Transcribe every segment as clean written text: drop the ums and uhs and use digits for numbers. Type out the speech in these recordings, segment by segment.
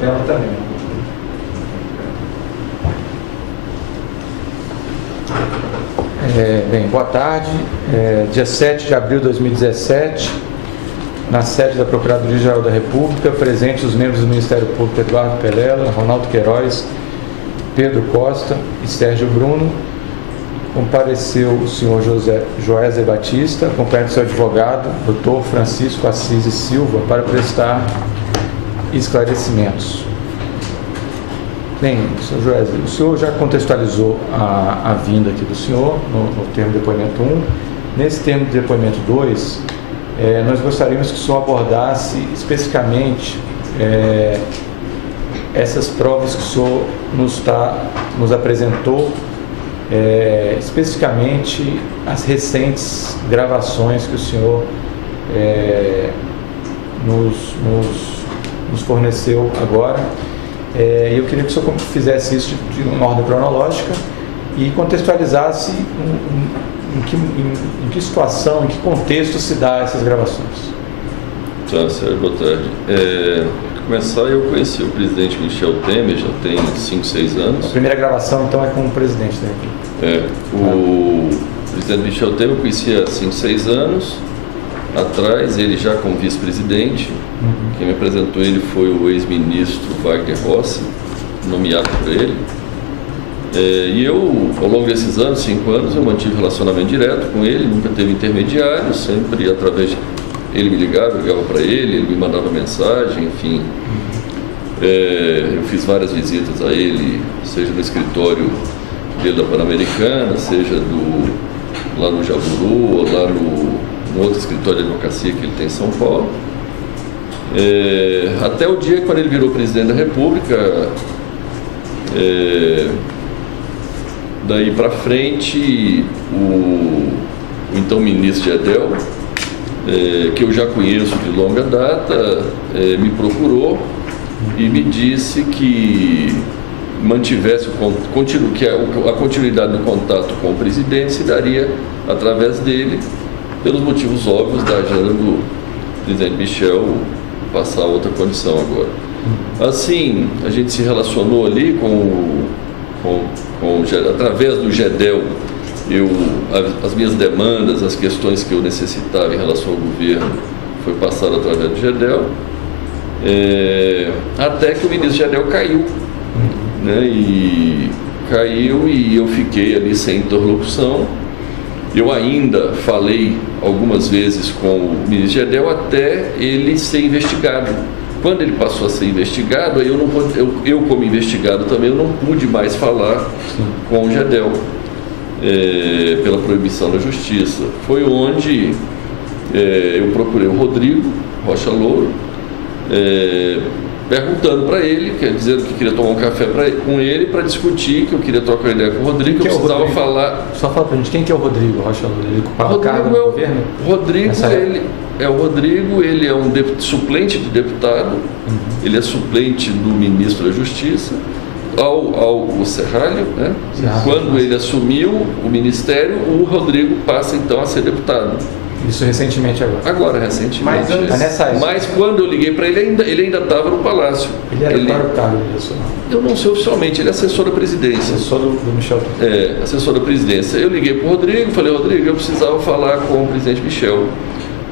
tela também. Bem, boa tarde. Dia 7 de abril de 2017, na sede da Procuradoria-Geral da República, presentes os membros do Ministério Público Eduardo Pelela, Ronaldo Queiroz, Pedro Costa e Sérgio Bruno. Compareceu o senhor Joézer Batista, acompanhado do seu advogado, Dr. Francisco Assis e Silva, para prestar esclarecimentos. Bem, senhor Joézer, o senhor já contextualizou a vinda aqui do senhor no termo de depoimento 1. Nesse termo de depoimento 2, nós gostaríamos que o senhor abordasse especificamente essas provas que o senhor nos apresentou, especificamente as recentes gravações que o senhor nos forneceu agora. Eu queria que o senhor fizesse isso de uma ordem cronológica e contextualizasse em que situação, em que contexto se dá essas gravações. Tá, Sérgio, boa tarde. Para começar, eu conheci o presidente Michel Temer, já tem 5, 6 anos. A primeira gravação, então, é com o presidente da República. O presidente Michel Temer eu conhecia há 5, 6 anos atrás, ele já como vice-presidente. Quem me apresentou ele foi o ex-ministro Wagner Rossi, nomeado por ele. E eu, ao longo desses anos, 5 anos, eu mantive relacionamento direto com ele, nunca teve intermediário, sempre através de... Ele me ligava, eu ligava para ele me mandava mensagem, enfim. Eu fiz várias visitas a ele, seja no escritório dele da Pan-Americana, seja lá no Jaburu, ou lá no outro escritório de advocacia que ele tem em São Paulo. Até o dia quando ele virou presidente da República, daí para frente, o então ministro Gedel, que eu já conheço de longa data, me procurou e me disse que mantivesse a continuidade do contato com o presidente se daria através dele, pelos motivos óbvios da agenda do presidente Michel passar a outra condição agora. Assim, a gente se relacionou ali através do Gedel, as minhas demandas, as questões que eu necessitava em relação ao governo, foi passado através do Gedel, até que o ministro Gedel caiu, né? E caiu e eu fiquei ali sem interlocução. Eu ainda falei algumas vezes com o ministro Gedel até ele ser investigado. Quando ele passou a ser investigado, aí eu como investigado também, eu não pude mais falar com o Gedel, pela proibição da justiça. Foi onde eu procurei o Rodrigo Rocha Louro, perguntando para ele, dizendo que queria tomar um café com ele para discutir, que eu queria trocar ideia com o Rodrigo, que eu precisava falar... Só fala para a gente, quem que é o Rodrigo Rocha Louro? Ele ocupava o cargo no governo? Rodrigo, ele é um suplente de deputado, ele é suplente do ministro da Justiça, ao Serralho, né? Quando ele assumiu o ministério, o Rodrigo passa então a ser deputado. Isso recentemente agora? Agora, recentemente. Mas quando eu liguei para ele ainda estava no Palácio. Ele era para o cargo disso? Eu não sei oficialmente, ele é assessor da presidência. Assessor do Michel. Assessor da presidência. Eu liguei para o Rodrigo, falei, Rodrigo, eu precisava falar com o presidente Michel.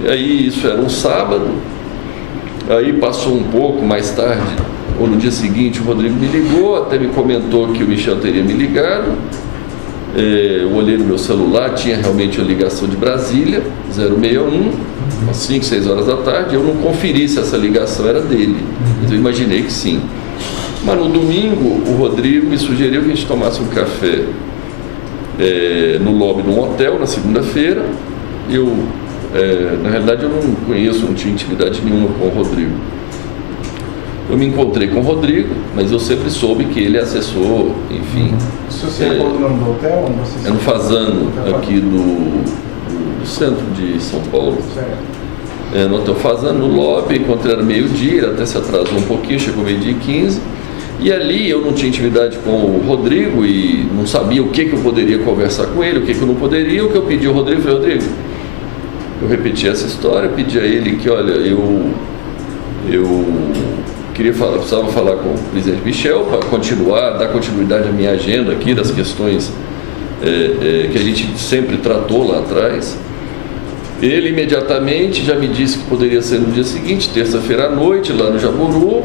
E aí, isso era um sábado, aí passou um pouco mais tarde, ou no dia seguinte, o Rodrigo me ligou, até me comentou que o Michel teria me ligado. Eu olhei no meu celular, tinha realmente uma ligação de Brasília, 061, às 5, 6 horas da tarde. Eu não conferi se essa ligação era dele, mas eu imaginei que sim. Mas no domingo, o Rodrigo me sugeriu que a gente tomasse um café no lobby de um hotel, na segunda-feira. Na realidade, eu não conheço, não tinha intimidade nenhuma com o Rodrigo. Eu me encontrei com o Rodrigo, mas eu sempre soube que ele é assessor, enfim. Se você lembrou do nome do hotel? É no Fazano, aqui do centro de São Paulo. No hotel Fazano, no lobby, encontrei era meio-dia, ele até se atrasou um pouquinho, chegou meio-dia e 15. E ali eu não tinha intimidade com o Rodrigo e não sabia o que eu poderia conversar com ele, o que eu não poderia. O que eu pedi ao Rodrigo, falei, Rodrigo, eu repeti essa história, pedi a ele que, olha, eu precisava falar com o presidente Michel para dar continuidade à minha agenda aqui das questões que a gente sempre tratou lá atrás. Ele imediatamente já me disse que poderia ser no dia seguinte, terça-feira à noite, lá no Jaburu,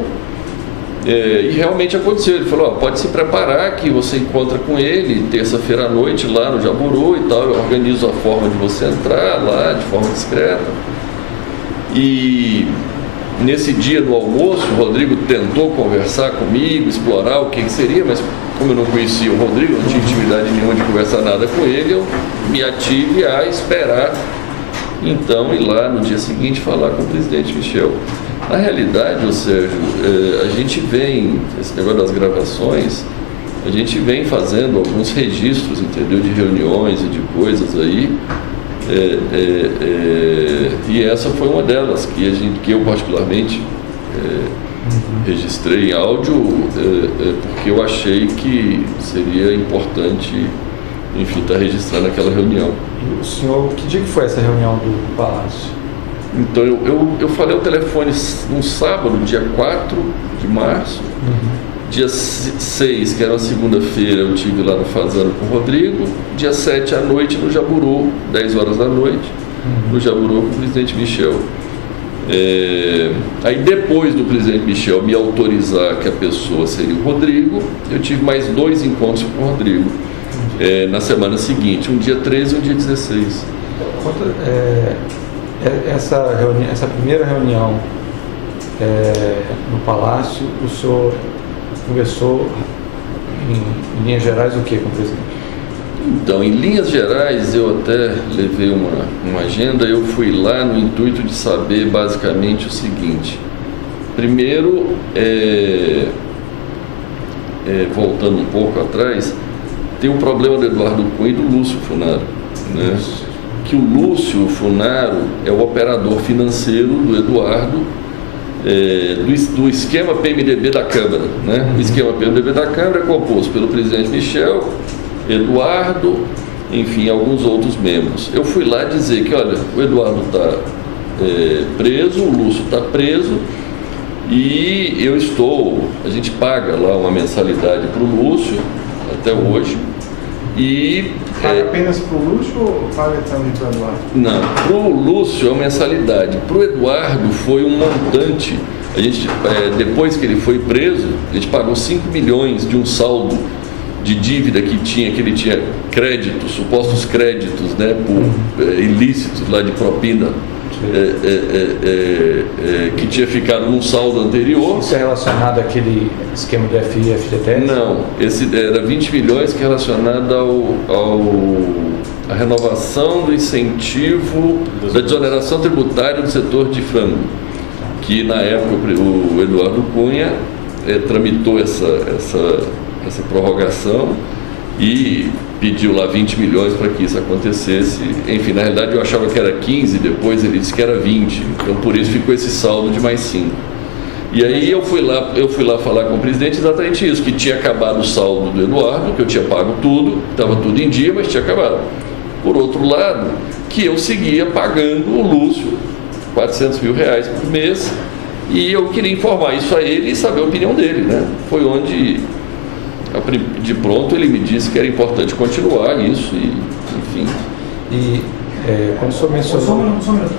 e realmente aconteceu. Ele falou, pode se preparar que você encontra com ele terça-feira à noite lá no Jaburu e tal, eu organizo a forma de você entrar lá de forma discreta. E nesse dia no almoço, o Rodrigo tentou conversar comigo, explorar o que seria, mas como eu não conhecia o Rodrigo, não tinha intimidade nenhuma de conversar nada com ele, eu me ative a esperar, então, ir lá no dia seguinte falar com o presidente Michel. Na realidade, Sérgio, a gente vem, esse negócio das gravações, a gente vem fazendo alguns registros, entendeu, de reuniões e de coisas aí, e essa foi uma delas que eu particularmente registrei em áudio, porque eu achei que seria importante, enfim, estar registrando aquela reunião. E o senhor, que dia que foi essa reunião do Palácio? Então eu falei ao telefone no sábado, dia 4 de março, dia 6, que era uma segunda-feira, eu estive lá no Fazano com o Rodrigo, dia 7 à noite no Jaburu, 10 horas da noite, no Jaburu com o presidente Michel. Aí depois do presidente Michel me autorizar que a pessoa seria o Rodrigo, eu tive mais 2 encontros com o Rodrigo, na semana seguinte, um dia 13 e um dia 16. Essa primeira reunião no Palácio, o senhor conversou em linhas gerais o que com o presidente? Então, em linhas gerais, eu até levei uma agenda, eu fui lá no intuito de saber basicamente o seguinte. Primeiro, voltando um pouco atrás, tem o problema do Eduardo Cunha e do Lúcio Funaro, né? Que o Lúcio Funaro é o operador financeiro do Eduardo, do esquema PMDB da Câmara, né? O esquema PMDB da Câmara é composto pelo presidente Michel, Eduardo, enfim, alguns outros membros. Eu fui lá dizer que, olha, o Eduardo está preso, o Lúcio está preso, e a gente paga lá uma mensalidade para o Lúcio, até hoje, e... Paga apenas para o Lúcio ou paga também para o Eduardo? Não, para o Lúcio é uma mensalidade, para o Eduardo foi um montante. A gente, depois que ele foi preso, a gente pagou 5 milhões de um saldo de dívida que ele tinha créditos, supostos créditos, né, por ilícitos lá de propina, que tinha ficado num saldo anterior. Isso é relacionado àquele esquema do FGTS? Não, esse era 20 milhões que é relacionado à renovação do incentivo da desoneração tributária do setor de frango, que na época o Eduardo Cunha tramitou essa prorrogação e pediu lá 20 milhões para que isso acontecesse. Enfim, na realidade eu achava que era 15, depois ele disse que era 20, então por isso ficou esse saldo de mais 5. E aí eu fui lá falar com o presidente exatamente isso, que tinha acabado o saldo do Eduardo, que eu tinha pago tudo, estava tudo em dia, mas tinha acabado. Por outro lado, que eu seguia pagando o Lúcio R$400 mil por mês, e eu queria informar isso a ele e saber a opinião dele, né? Foi onde, de pronto, ele me disse que era importante continuar isso, e, enfim. E quando o senhor mencionou... Só um minuto.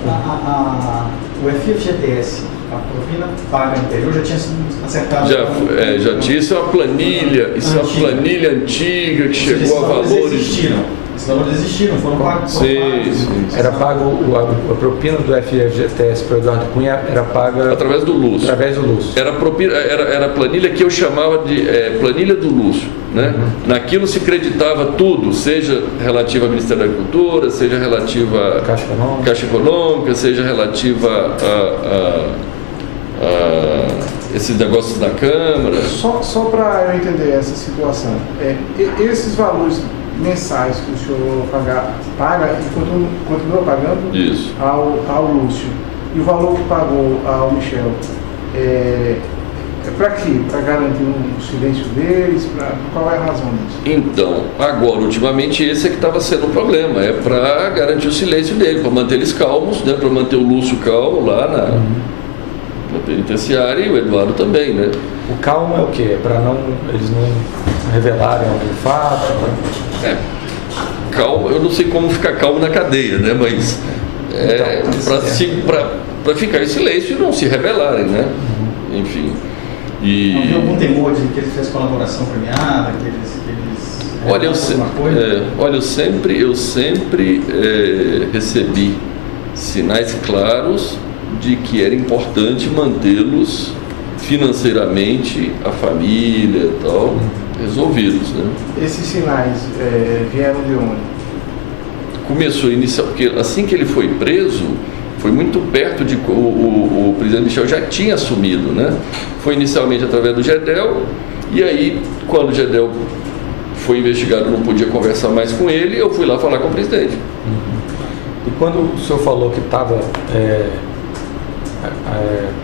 O FGTS, a propina paga anterior, já tinha sido acertado? Já tinha, isso é uma planilha antiga que chegou a valores... Esses valores existiram, foram pagos. Sim. Era pago a propina do FGTS para o Eduardo Cunha, era paga através do Lúcio. Era a planilha que eu chamava de planilha do Lúcio, né? Naquilo se creditava tudo, seja relativa ao Ministério da Agricultura, seja relativa à Caixa Econômica, seja relativa a esses negócios da Câmara. Só para eu entender essa situação, esses valores mensais que o senhor paga e continua pagando isso ao Lúcio, e o valor que pagou ao Michel é para quê? Para garantir um silêncio deles? Qual é a razão disso? Então, agora, ultimamente, esse é que estava sendo o problema, é para garantir o silêncio dele, para manter eles calmos, né? Para manter o Lúcio calmo lá na penitenciária, e o Eduardo também, né? O calmo é o quê? É para eles não revelarem algum fato? Calmo, eu não sei como ficar calmo na cadeia, né? Mas para ficar em silêncio e não se revelarem, né? Enfim. Não havia algum temor de que eles fizessem colaboração premiada, que eles Olha, eu sempre recebi sinais claros de que era importante mantê-los financeiramente, a família e tal, resolvidos, né? Esses sinais vieram de onde? Começou porque assim que ele foi preso, foi muito perto de... O presidente Michel já tinha assumido, né? Foi inicialmente através do Gedel, e aí, quando o Gedel foi investigado, não podia conversar mais com ele, eu fui lá falar com o presidente. E quando o senhor falou que estava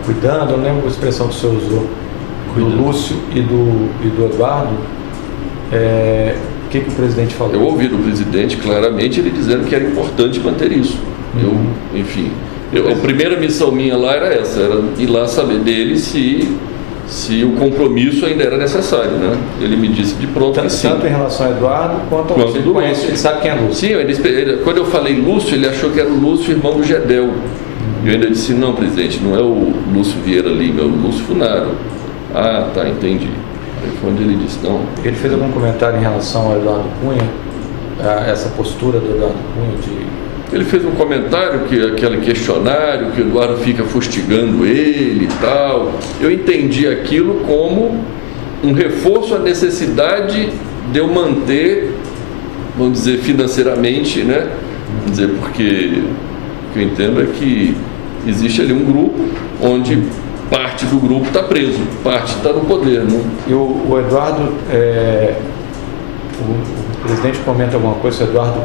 cuidando, eu não lembro a expressão que o senhor usou, do Lúcio e do Eduardo, o que o presidente falou? Eu ouvi do presidente claramente ele dizendo que era importante manter isso. Enfim, a primeira missão minha lá era essa, era ir lá saber dele se o compromisso ainda era necessário, né? Ele me disse de pronto que sim. Tanto em relação ao Eduardo quanto ao Lúcio. Ele sabe quem é Lúcio. Sim, quando eu falei Lúcio, ele achou que era o Lúcio, irmão do Gedel. Eu ainda disse, não, presidente, não é o Lúcio Vieira Lima, é o Lúcio Funaro. Ah, tá, entendi. Aí foi onde ele disse, não. Ele fez algum comentário em relação ao Eduardo Cunha, a essa postura do Eduardo Cunha de... Ele fez um comentário, aquele questionário, que o Eduardo fica fustigando ele e tal. Eu entendi aquilo como um reforço à necessidade de eu manter, vamos dizer, financeiramente, né? Vamos dizer, porque o que eu entendo é que existe ali um grupo onde parte do grupo está preso, parte está no poder, né? E o Eduardo, o presidente comenta alguma coisa, se o Eduardo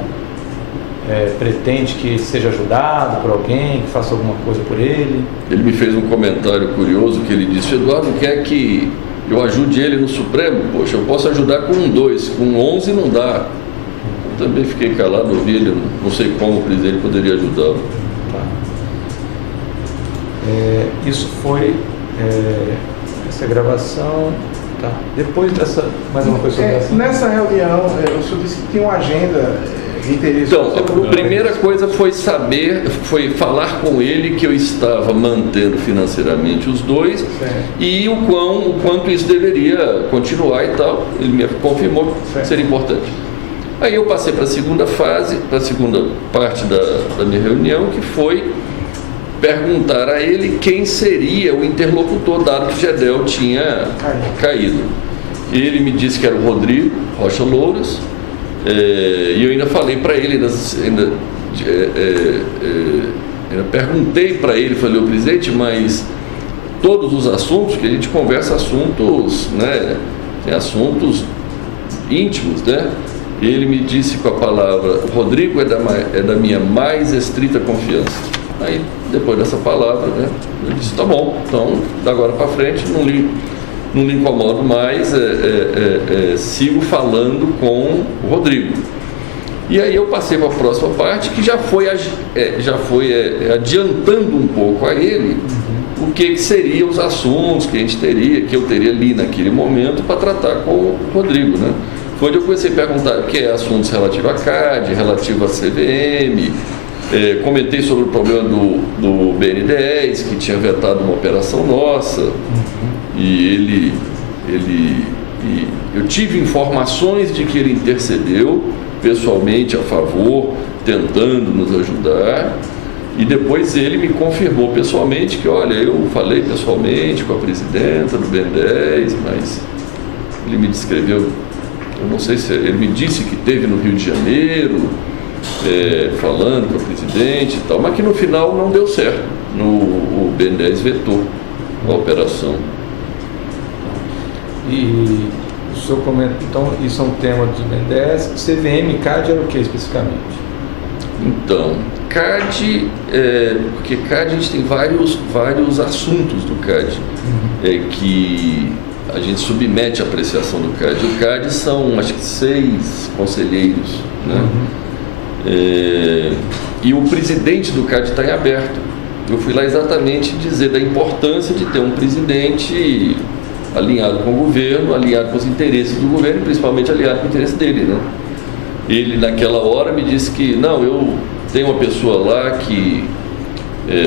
pretende que seja ajudado por alguém, que faça alguma coisa por ele? Ele me fez um comentário curioso que ele disse, Eduardo quer que eu ajude ele no Supremo? Poxa, eu posso ajudar com 2, com 11 não dá. Eu também fiquei calado, ouvi ele, não sei como o presidente poderia ajudá-lo. Tá. Isso foi essa gravação. Tá. Depois dessa, mais uma coisa sobre essa. Nessa reunião, o senhor disse que tinha uma agenda de interesse. Então, a primeira coisa foi falar com ele que eu estava mantendo financeiramente os dois, e o quanto isso deveria continuar e tal. Ele me confirmou que seria importante. Aí eu passei para a segunda fase, para a segunda parte da minha reunião, que foi perguntar a ele quem seria o interlocutor, dado que o Gedel tinha caído. Ele me disse que era o Rodrigo Rocha Louras, e eu ainda falei para ele, ainda perguntei para ele, falei, presidente, mas todos os assuntos, que a gente conversa assuntos, né, tem assuntos íntimos, né? Ele me disse com a palavra, o Rodrigo é da minha mais estrita confiança. Aí, depois dessa palavra, né, eu disse, tá bom, então, da agora para frente, não lhe incomodo mais, sigo falando com o Rodrigo. E aí eu passei para a próxima parte, que já foi adiantando um pouco a ele o que seriam os assuntos que eu teria ali naquele momento para tratar com o Rodrigo, né? Foi onde eu comecei a perguntar que assuntos relativos à CAD, relativo à CVM, comentei sobre o problema do BN10, que tinha vetado uma operação nossa, e eu tive informações de que ele intercedeu pessoalmente a favor, tentando nos ajudar, e depois ele me confirmou pessoalmente que, olha, eu falei pessoalmente com a presidenta do BN10, mas ele me descreveu, eu não sei se ele me disse que esteve no Rio de Janeiro, falando com o presidente e tal, mas que no final não deu certo. O BN10 vetou a operação. E o senhor comenta, então, isso é um tema do BN10, CVM e CAD era o que especificamente? Então, CAD, porque CAD a gente tem vários assuntos do CAD, que a gente submete à apreciação do CAD. O CAD são, acho que 6 conselheiros, né? E o presidente do CAD está em aberto. eu fui lá exatamente dizer da importância de ter um presidente alinhado com o governo, alinhado com os interesses do governo e principalmente alinhado com o interesse dele, né? Ele naquela hora me disse que não, eu tenho uma pessoa lá que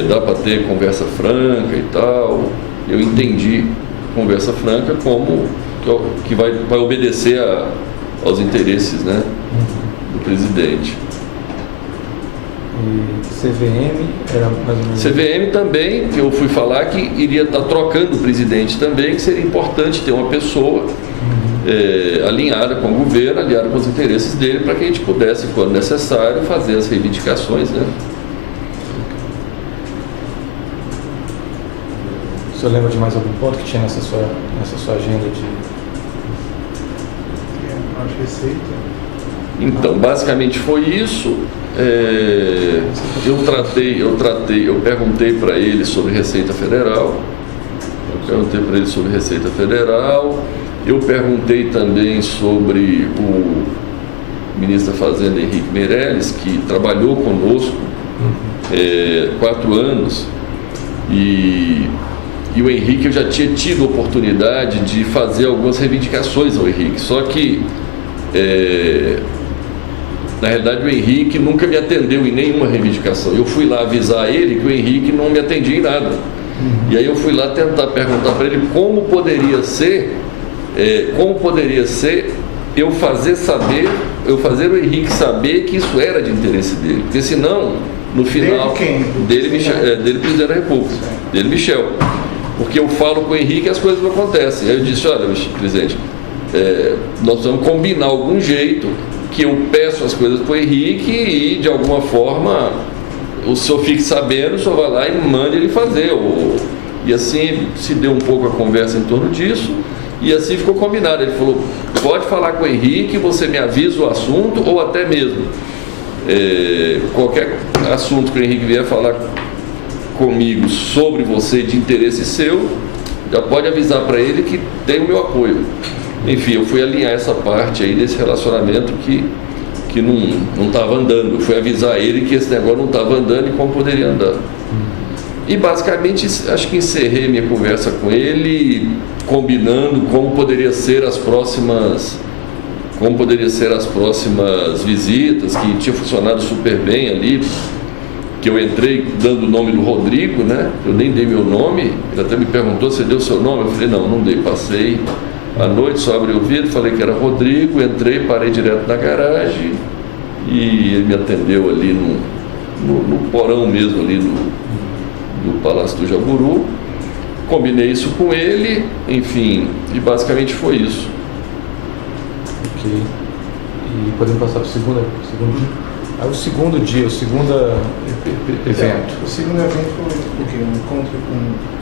dá para ter conversa franca e tal. Eu entendi conversa franca como que vai obedecer aos interesses, né, do presidente. E CVM era mais ou menos... CVM também, que eu fui falar que iria estar trocando o presidente também, que seria importante ter uma pessoa alinhada com o governo, alinhada com os interesses dele, para que a gente pudesse, quando necessário, fazer as reivindicações, né? O senhor lembra de mais algum ponto que tinha nessa sua agenda de... Acho receita. Então, basicamente foi isso. Eu perguntei para ele sobre Receita Federal. Eu perguntei também sobre o ministro da Fazenda, Henrique Meirelles, que trabalhou conosco 4 anos. E o Henrique, eu já tinha tido a oportunidade de fazer algumas reivindicações ao Henrique. Só que, na realidade, o Henrique nunca me atendeu em nenhuma reivindicação. Eu fui lá avisar ele que o Henrique não me atendia em nada. E aí eu fui lá tentar perguntar para ele como poderia ser eu fazer o Henrique saber que isso era de interesse dele. Porque senão, no final... Dele, presidente da República. Dele, Michel. Porque eu falo com o Henrique e as coisas não acontecem. Aí eu disse, olha, presidente, nós vamos combinar algum jeito que eu peço as coisas para o Henrique e, de alguma forma, o senhor fique sabendo, o senhor vai lá e mande ele fazer. E assim se deu um pouco a conversa em torno disso e assim ficou combinado. Ele falou, pode falar com o Henrique, você me avisa o assunto ou até mesmo qualquer assunto que o Henrique vier falar comigo sobre você de interesse seu, já pode avisar para ele que tem o meu apoio. Enfim, eu fui alinhar essa parte aí desse relacionamento que não estava andando. Eu fui avisar ele que esse negócio não estava andando e como poderia andar. E basicamente acho que encerrei minha conversa com ele, combinando como poderia ser as próximas visitas, que tinha funcionado super bem ali, que eu entrei dando o nome do Rodrigo, né? Eu nem dei meu nome, ele até me perguntou se deu seu nome, eu falei, não dei, passei à noite, só abri o vidro, falei que era Rodrigo, entrei, parei direto na garagem e ele me atendeu ali no porão mesmo ali do Palácio do Jaburu, combinei isso com ele, enfim, e basicamente foi isso. Ok. E podemos passar para o segundo dia? O segundo evento. O segundo evento foi o quê? Um encontro com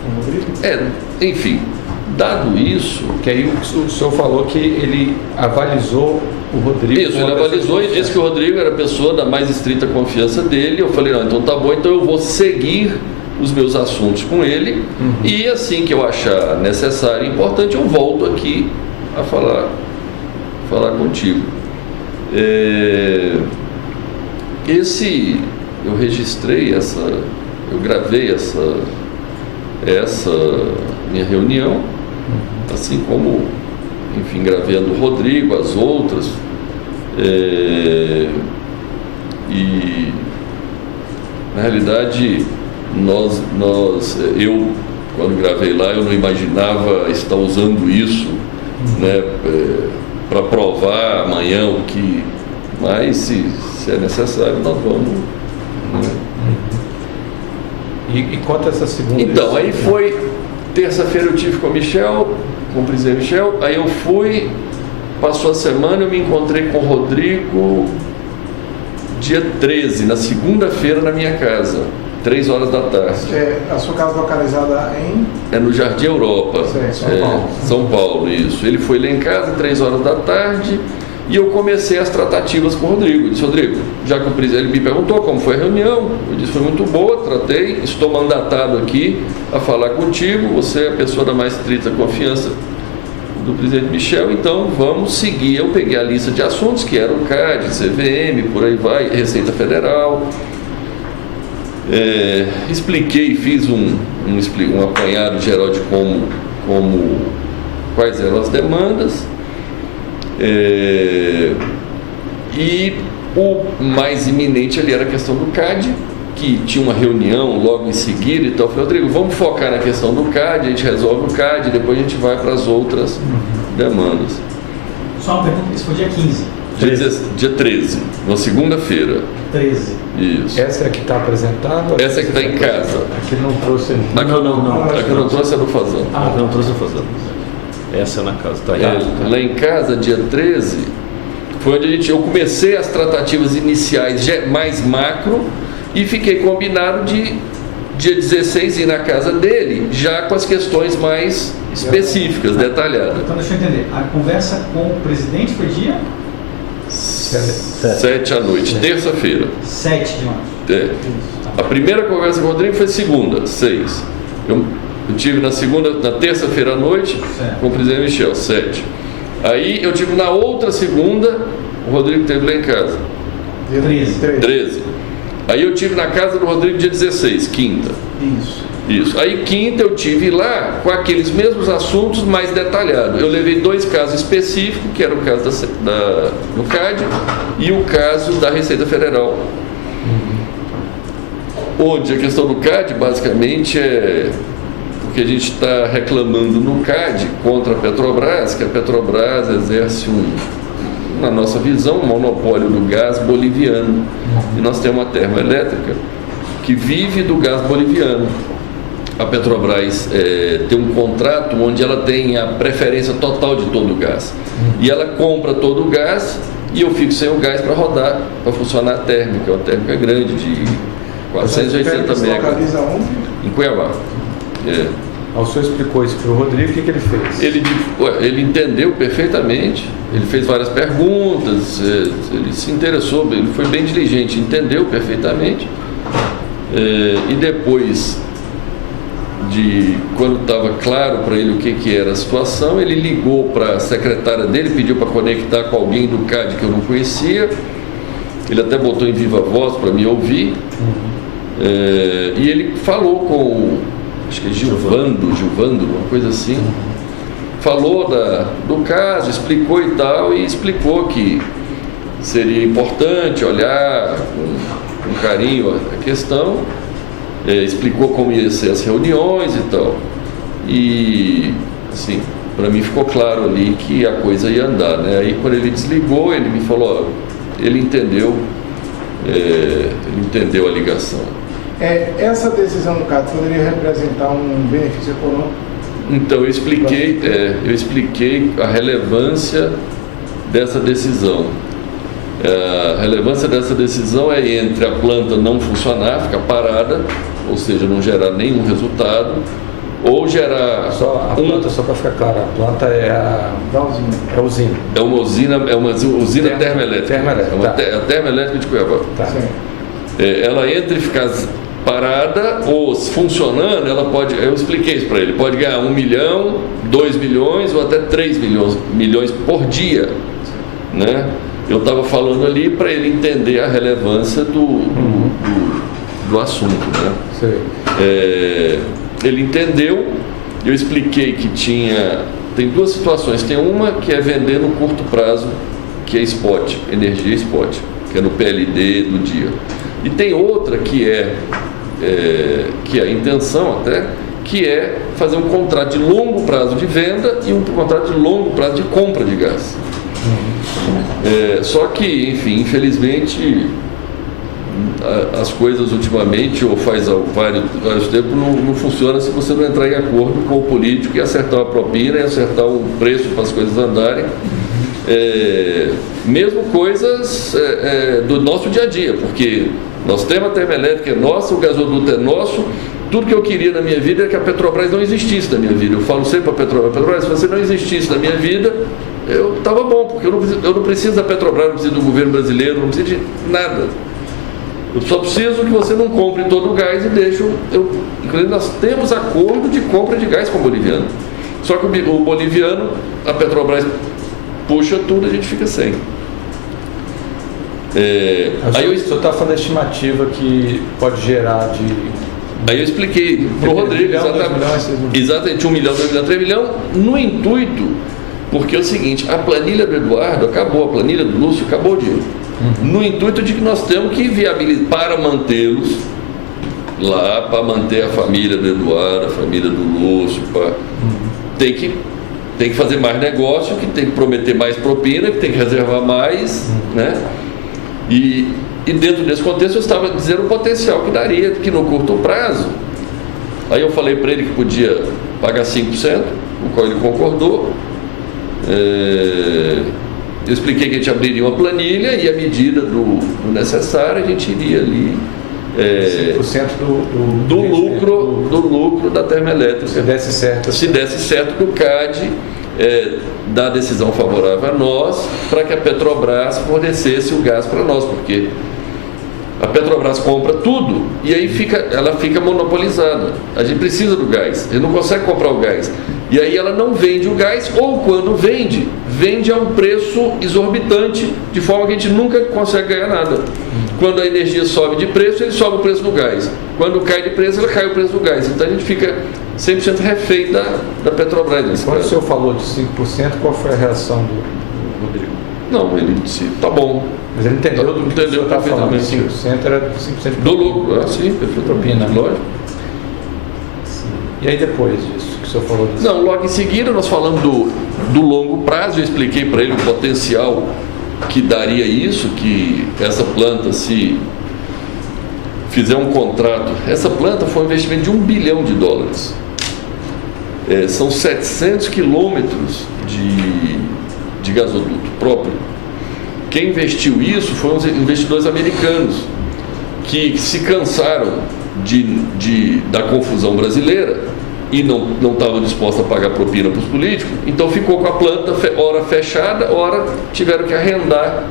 o Rodrigo? Enfim, dado isso... Que aí o senhor falou que ele avalizou o Rodrigo... Isso, ele avalizou e disse que o Rodrigo era a pessoa da mais estrita confiança dele. Eu falei, não, então tá bom, então eu vou seguir os meus assuntos com ele e assim que eu achar necessário e importante, eu volto aqui a falar contigo. Eu registrei eu gravei essa minha reunião, assim como, enfim, gravei a do Rodrigo, as outras, e na realidade eu quando gravei lá, eu não imaginava estar usando isso, né, para provar amanhã o que, mas se é necessário, nós vamos. Né? E quanto a essa segunda? Então, aí foi terça-feira eu tive com o Michel, com o presidente Michel, aí eu fui, passou a semana, eu me encontrei com o Rodrigo dia 13, na segunda-feira, na minha casa, 3 horas da tarde. A sua casa localizada em? No Jardim Europa. São Paulo. São Paulo, isso. Ele foi lá em casa, 3 horas da tarde, e eu comecei as tratativas com o Rodrigo. Eu disse, Rodrigo, já que o presidente me perguntou como foi a reunião, eu disse, foi muito boa, tratei, estou mandatado aqui a falar contigo, você é a pessoa da mais estrita confiança do presidente Michel, então vamos seguir. Eu peguei a lista de assuntos, que era o CAD, CVM, por aí vai, Receita Federal, Expliquei, fiz um apanhado geral de quais eram as demandas, e o mais iminente ali era a questão do CAD, que tinha uma reunião logo em seguida e tal. Eu falei, Rodrigo, vamos focar na questão do CAD, a gente resolve o CAD e depois a gente vai para as outras demandas. Só uma pergunta, isso foi dia 15? Dia 13, uma segunda-feira. 13. Isso. Essa é a que está apresentada? Essa é que está em casa. Aqui não trouxe. Aqui eu não trouxe a do Fazão. Não trouxe a Fazão. Essa é na casa, tá? Lá em casa, dia 13, foi onde eu comecei as tratativas iniciais mais macro e fiquei combinado de dia 16 ir na casa dele, já com as questões mais específicas, detalhadas. Então deixa eu entender, a conversa com o presidente foi dia? 7 à noite, terça-feira. 7 de março. A primeira conversa com o Rodrigo foi segunda, 6. Eu tive na terça-feira à noite, com o presidente Michel, 7. Aí eu tive na outra segunda, o Rodrigo esteve lá em casa. Dia 13. Aí eu tive na casa do Rodrigo dia 16, quinta. Isso. Aí quinta eu tive lá com aqueles mesmos assuntos mais detalhados. Eu levei 2 casos específicos, que era o caso do CAD e o caso da Receita Federal. Onde a questão do CAD basicamente é porque a gente está reclamando no CAD contra a Petrobras, que a Petrobras exerce na nossa visão, um monopólio do gás boliviano. E nós temos uma termoelétrica que vive do gás boliviano. A Petrobras tem um contrato onde ela tem a preferência total de todo o gás. E ela compra todo o gás e eu fico sem o gás para rodar, para funcionar a térmica. É uma térmica grande, de 480 megas. Localiza onde? Em Cuiabá. O senhor explicou isso para o Rodrigo, o que ele fez? Ele entendeu perfeitamente, ele fez várias perguntas, ele se interessou, ele foi bem diligente, entendeu perfeitamente. E depois quando estava claro para ele o que era a situação, ele ligou para a secretária dele, pediu para conectar com alguém do CAD que eu não conhecia. Ele até botou em viva voz para me ouvir. E ele falou com, acho que é Gilvando, uma coisa assim. Falou do caso, explicou e tal, e explicou que seria importante olhar com carinho a questão. Explicou como ia ser as reuniões e tal. E, assim, para mim ficou claro ali que a coisa ia andar, né? Aí quando ele desligou, ele me falou, ele entendeu a ligação. Essa decisão do CAD poderia representar um benefício econômico? Então, eu expliquei a relevância dessa decisão. A relevância dessa decisão é entre a planta não funcionar, ficar parada, ou seja, não gerar nenhum resultado, ou gerar... A planta, só para ficar claro, a planta é a usina. É uma usina termoelétrica. É a termoelétrica de Cuiabá. Tá. Ela entre e ficar parada ou funcionando, ela pode... Eu expliquei isso para ele. Pode ganhar 1 milhão, 2 milhões ou até 3 milhões por dia, né? Eu estava falando ali para ele entender a relevância do assunto, né? Ele entendeu. Eu expliquei que tem 2 situações. Tem uma que é vender no curto prazo, que é spot, energia spot, que é no PLD do dia. E tem outra que é a intenção até, que é fazer um contrato de longo prazo de venda e um contrato de longo prazo de compra de gás. Só que, enfim, infelizmente as coisas ultimamente, ou faz vários tempos, não funciona se você não entrar em acordo com o político e acertar uma propina e acertar um preço para as coisas andarem. Mesmo coisas do nosso dia a dia, porque nós temos a termoelétrica, é nossa, o gasoduto é nosso. Tudo que eu queria na minha vida é que a Petrobras não existisse na minha vida. Eu falo sempre para a Petrobras, se você não existisse na minha vida, eu estava bom, porque eu não preciso da Petrobras, não preciso do governo brasileiro, não preciso de nada. Eu só preciso que você não compre todo o gás e deixe inclusive nós temos acordo de compra de gás com o boliviano. Só que o boliviano, a Petrobras puxa tudo, a gente fica sem. Aí o senhor está falando da estimativa que pode gerar de... Aí eu expliquei para o Rodrigo exatamente 1 milhão, 2 milhões, 3 milhões, no intuito, porque é o seguinte, a planilha do Eduardo acabou, a planilha do Lúcio acabou de ir. No intuito de que nós temos que viabilizar para mantê-los lá, para manter a família do Eduardo, a família do Lúcio, tem que fazer mais negócio, que tem que prometer mais propina, que tem que reservar mais, né? E dentro desse contexto eu estava dizendo o potencial que daria, que no curto prazo, aí eu falei para ele que podia pagar 5%, o qual ele concordou. Eu expliquei que a gente abriria uma planilha e à medida do necessário a gente iria ali 5% do lucro da termoelétrica. Se desse certo do CAD, dar a decisão favorável a nós, para que a Petrobras fornecesse o gás para nós, porque a Petrobras compra tudo e aí ela fica monopolizada. A gente precisa do gás, a gente não consegue comprar o gás. E aí ela não vende o gás, ou quando vende a um preço exorbitante, de forma que a gente nunca consegue ganhar nada. Quando a energia sobe de preço, ele sobe o preço do gás. Quando cai de preço, ela cai o preço do gás. Então a gente fica 100% refém da Petrobras. Quando o senhor falou de 5%, qual foi a reação do Rodrigo? Não, ele disse, tá bom. Mas ele entendeu do que o senhor está falando. 5% era 5% do lucro. Sim, propina. Lógico. E aí depois disso, que o senhor falou disso? Não, logo em seguida nós falamos do longo prazo. Eu expliquei para ele o potencial que daria isso, que essa planta, se fizer um contrato, essa planta foi um investimento de $1 bilhão. São 700 quilômetros de gasoduto próprio. Quem investiu isso foram os investidores americanos, que se cansaram da confusão brasileira e não estavam dispostos a pagar propina para os políticos, então ficou com a planta hora fechada, hora tiveram que arrendar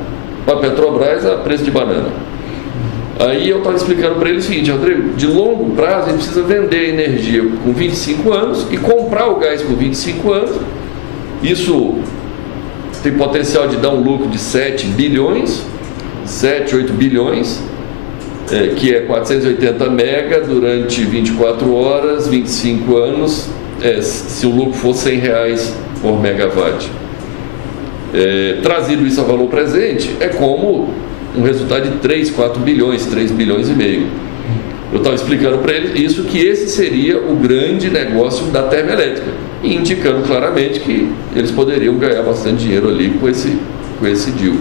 para a Petrobras a preço de banana. Aí eu estava explicando para ele o seguinte: Rodrigo, de longo prazo a gente precisa vender a energia com 25 anos e comprar o gás por 25 anos. Isso tem potencial de dar um lucro de 7 bilhões, 7, 8 bilhões, que é 480 mega durante 24 horas, 25 anos, se o lucro for R$100 por megawatt. Trazido isso a valor presente, é como um resultado de 3, 4 bilhões, 3 bilhões e meio. Eu estava explicando para ele isso, que esse seria o grande negócio da termoelétrica, e indicando claramente que eles poderiam ganhar bastante dinheiro ali com esse deal,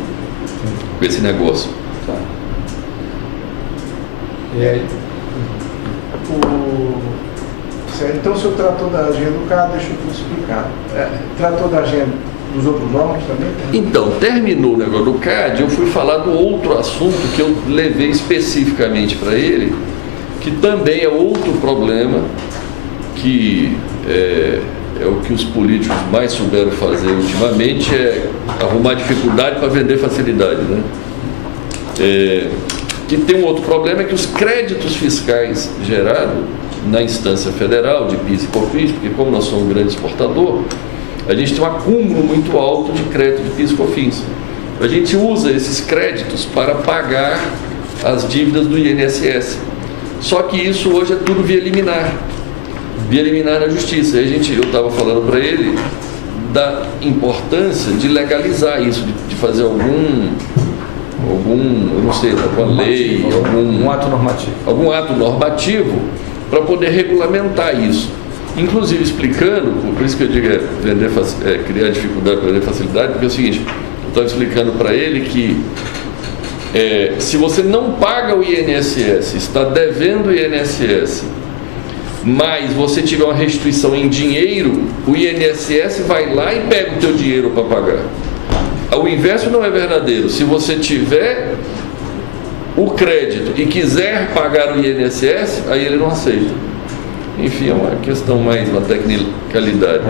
com esse negócio. Tá. E aí? Então o senhor tratou da agenda do CAD, deixa eu explicar. Tratou da agenda dos outros órgãos também? Então, terminou o negócio do CAD, eu fui falar do outro assunto que eu levei especificamente para ele, que também é outro problema, que é o que os políticos mais souberam fazer ultimamente, é arrumar dificuldade para vender facilidade, né? Que tem um outro problema, é que os créditos fiscais gerados na instância federal de PIS e COFINS, porque como nós somos um grande exportador, a gente tem um acúmulo muito alto de crédito de PIS e COFINS. A gente usa esses créditos para pagar as dívidas do INSS. Só que isso hoje é tudo via liminar na justiça. Aí eu estava falando para ele da importância de legalizar isso, de fazer algum, eu não sei, alguma lei, algum ato normativo para poder regulamentar isso. Inclusive explicando, por isso que eu digo criar dificuldade para vender facilidade, porque é o seguinte, eu estava explicando para ele que se você não paga o INSS, está devendo o INSS, mas você tiver uma restituição em dinheiro, o INSS vai lá e pega o teu dinheiro para pagar. O inverso não é verdadeiro. Se você tiver o crédito e quiser pagar o INSS, aí ele não aceita. Enfim, é uma questão mais, uma tecnicalidade.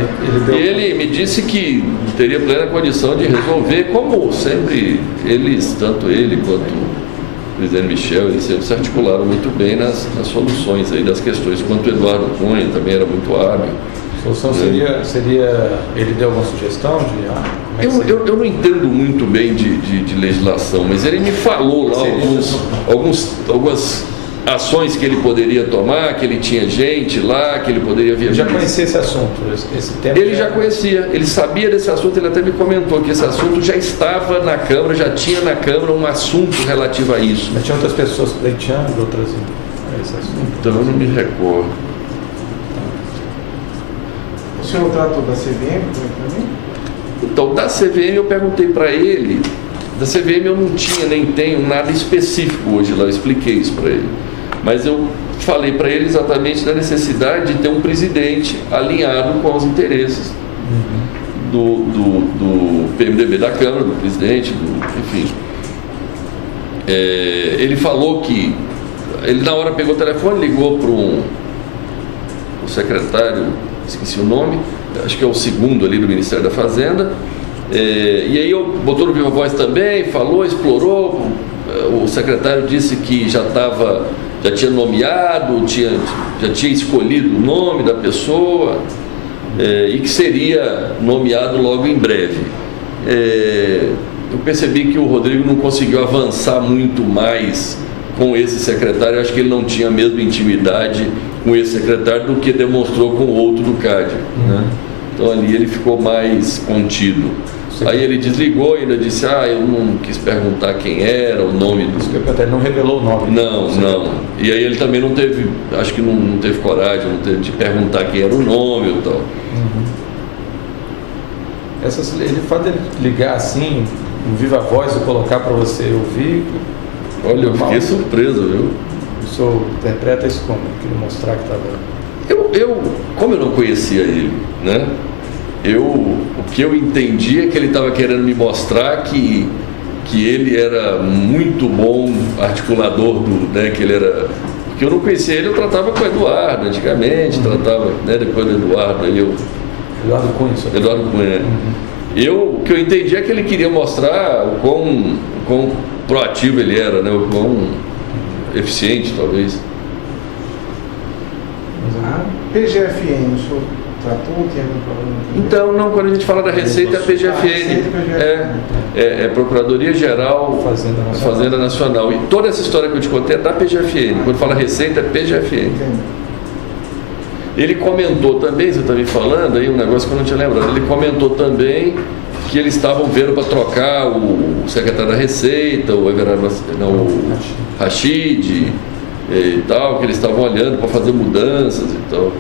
E ele me disse que teria plena condição de resolver, como sempre eles, tanto ele quanto o presidente Michel, eles sempre se articularam muito bem nas soluções aí das questões, quanto o Eduardo Cunha também era muito hábil. A solução seria ele deu alguma sugestão de como é que seria? Eu não entendo muito bem de legislação, mas ele me falou lá algumas ações que ele poderia tomar, que ele tinha gente lá, que ele poderia Eu viajar. já conhecia esse assunto, esse tema. Ele já conhecia, ele sabia desse assunto, ele até me comentou que esse assunto já estava na Câmara, já tinha na Câmara um assunto relativo a isso. Mas tinha outras pessoas pleiteando, outras esse assunto. Então eu não me recordo. O senhor tratou da CVM também? Então, da CVM eu perguntei para ele, da CVM eu não tinha nem tenho nada específico hoje lá, eu expliquei isso para ele. Mas eu falei para ele exatamente da necessidade de ter um presidente alinhado com os interesses do PMDB da Câmara, do presidente, enfim. Ele falou que, ele na hora pegou o telefone, ligou para o secretário, esqueci o nome, acho que é o segundo ali do Ministério da Fazenda, e aí botou no Viva Voz também, falou, explorou, o secretário disse que já tinha nomeado, já tinha escolhido o nome da pessoa, e que seria nomeado logo em breve. Eu percebi que o Rodrigo não conseguiu avançar muito mais com esse secretário, eu acho que ele não tinha a mesma intimidade com esse secretário do que demonstrou com o outro do CAD, né? Então ali ele ficou mais contido. Aí ele desligou e ainda disse, eu não quis perguntar quem era, o nome do... Ele não revelou o nome. Não. E aí ele também não teve, acho que não teve coragem, de perguntar quem era o nome ou tal. Ele faz ele ligar assim, no Viva Voz, e colocar para você ouvir. Olha, eu fiquei surpreso, viu? O senhor interpreta isso como? Queria mostrar que estava... Como eu não conhecia ele, né? O que eu entendi é que ele estava querendo me mostrar que ele era muito bom articulador que ele era... Porque eu não conhecia ele, eu tratava com o Eduardo antigamente, tratava, né, depois do Eduardo, Eduardo Cunha. Eduardo Cunha. O que eu entendi é que ele queria mostrar o quão proativo ele era, né? O quão eficiente, talvez. PGFN, o senhor tratou? Tem algum problema? Então, não, quando a gente fala da Receita, é a PGFN. É Procuradoria Geral Fazenda Nacional. E toda essa história que eu te contei é da PGFN. Quando fala Receita, é PGFN. Entendo. Ele comentou também, você está me falando aí um negócio que eu não tinha lembrado, ele comentou também que eles estavam vendo para trocar o secretário da Receita, o Rachid e tal, que eles estavam olhando para fazer mudanças e tal.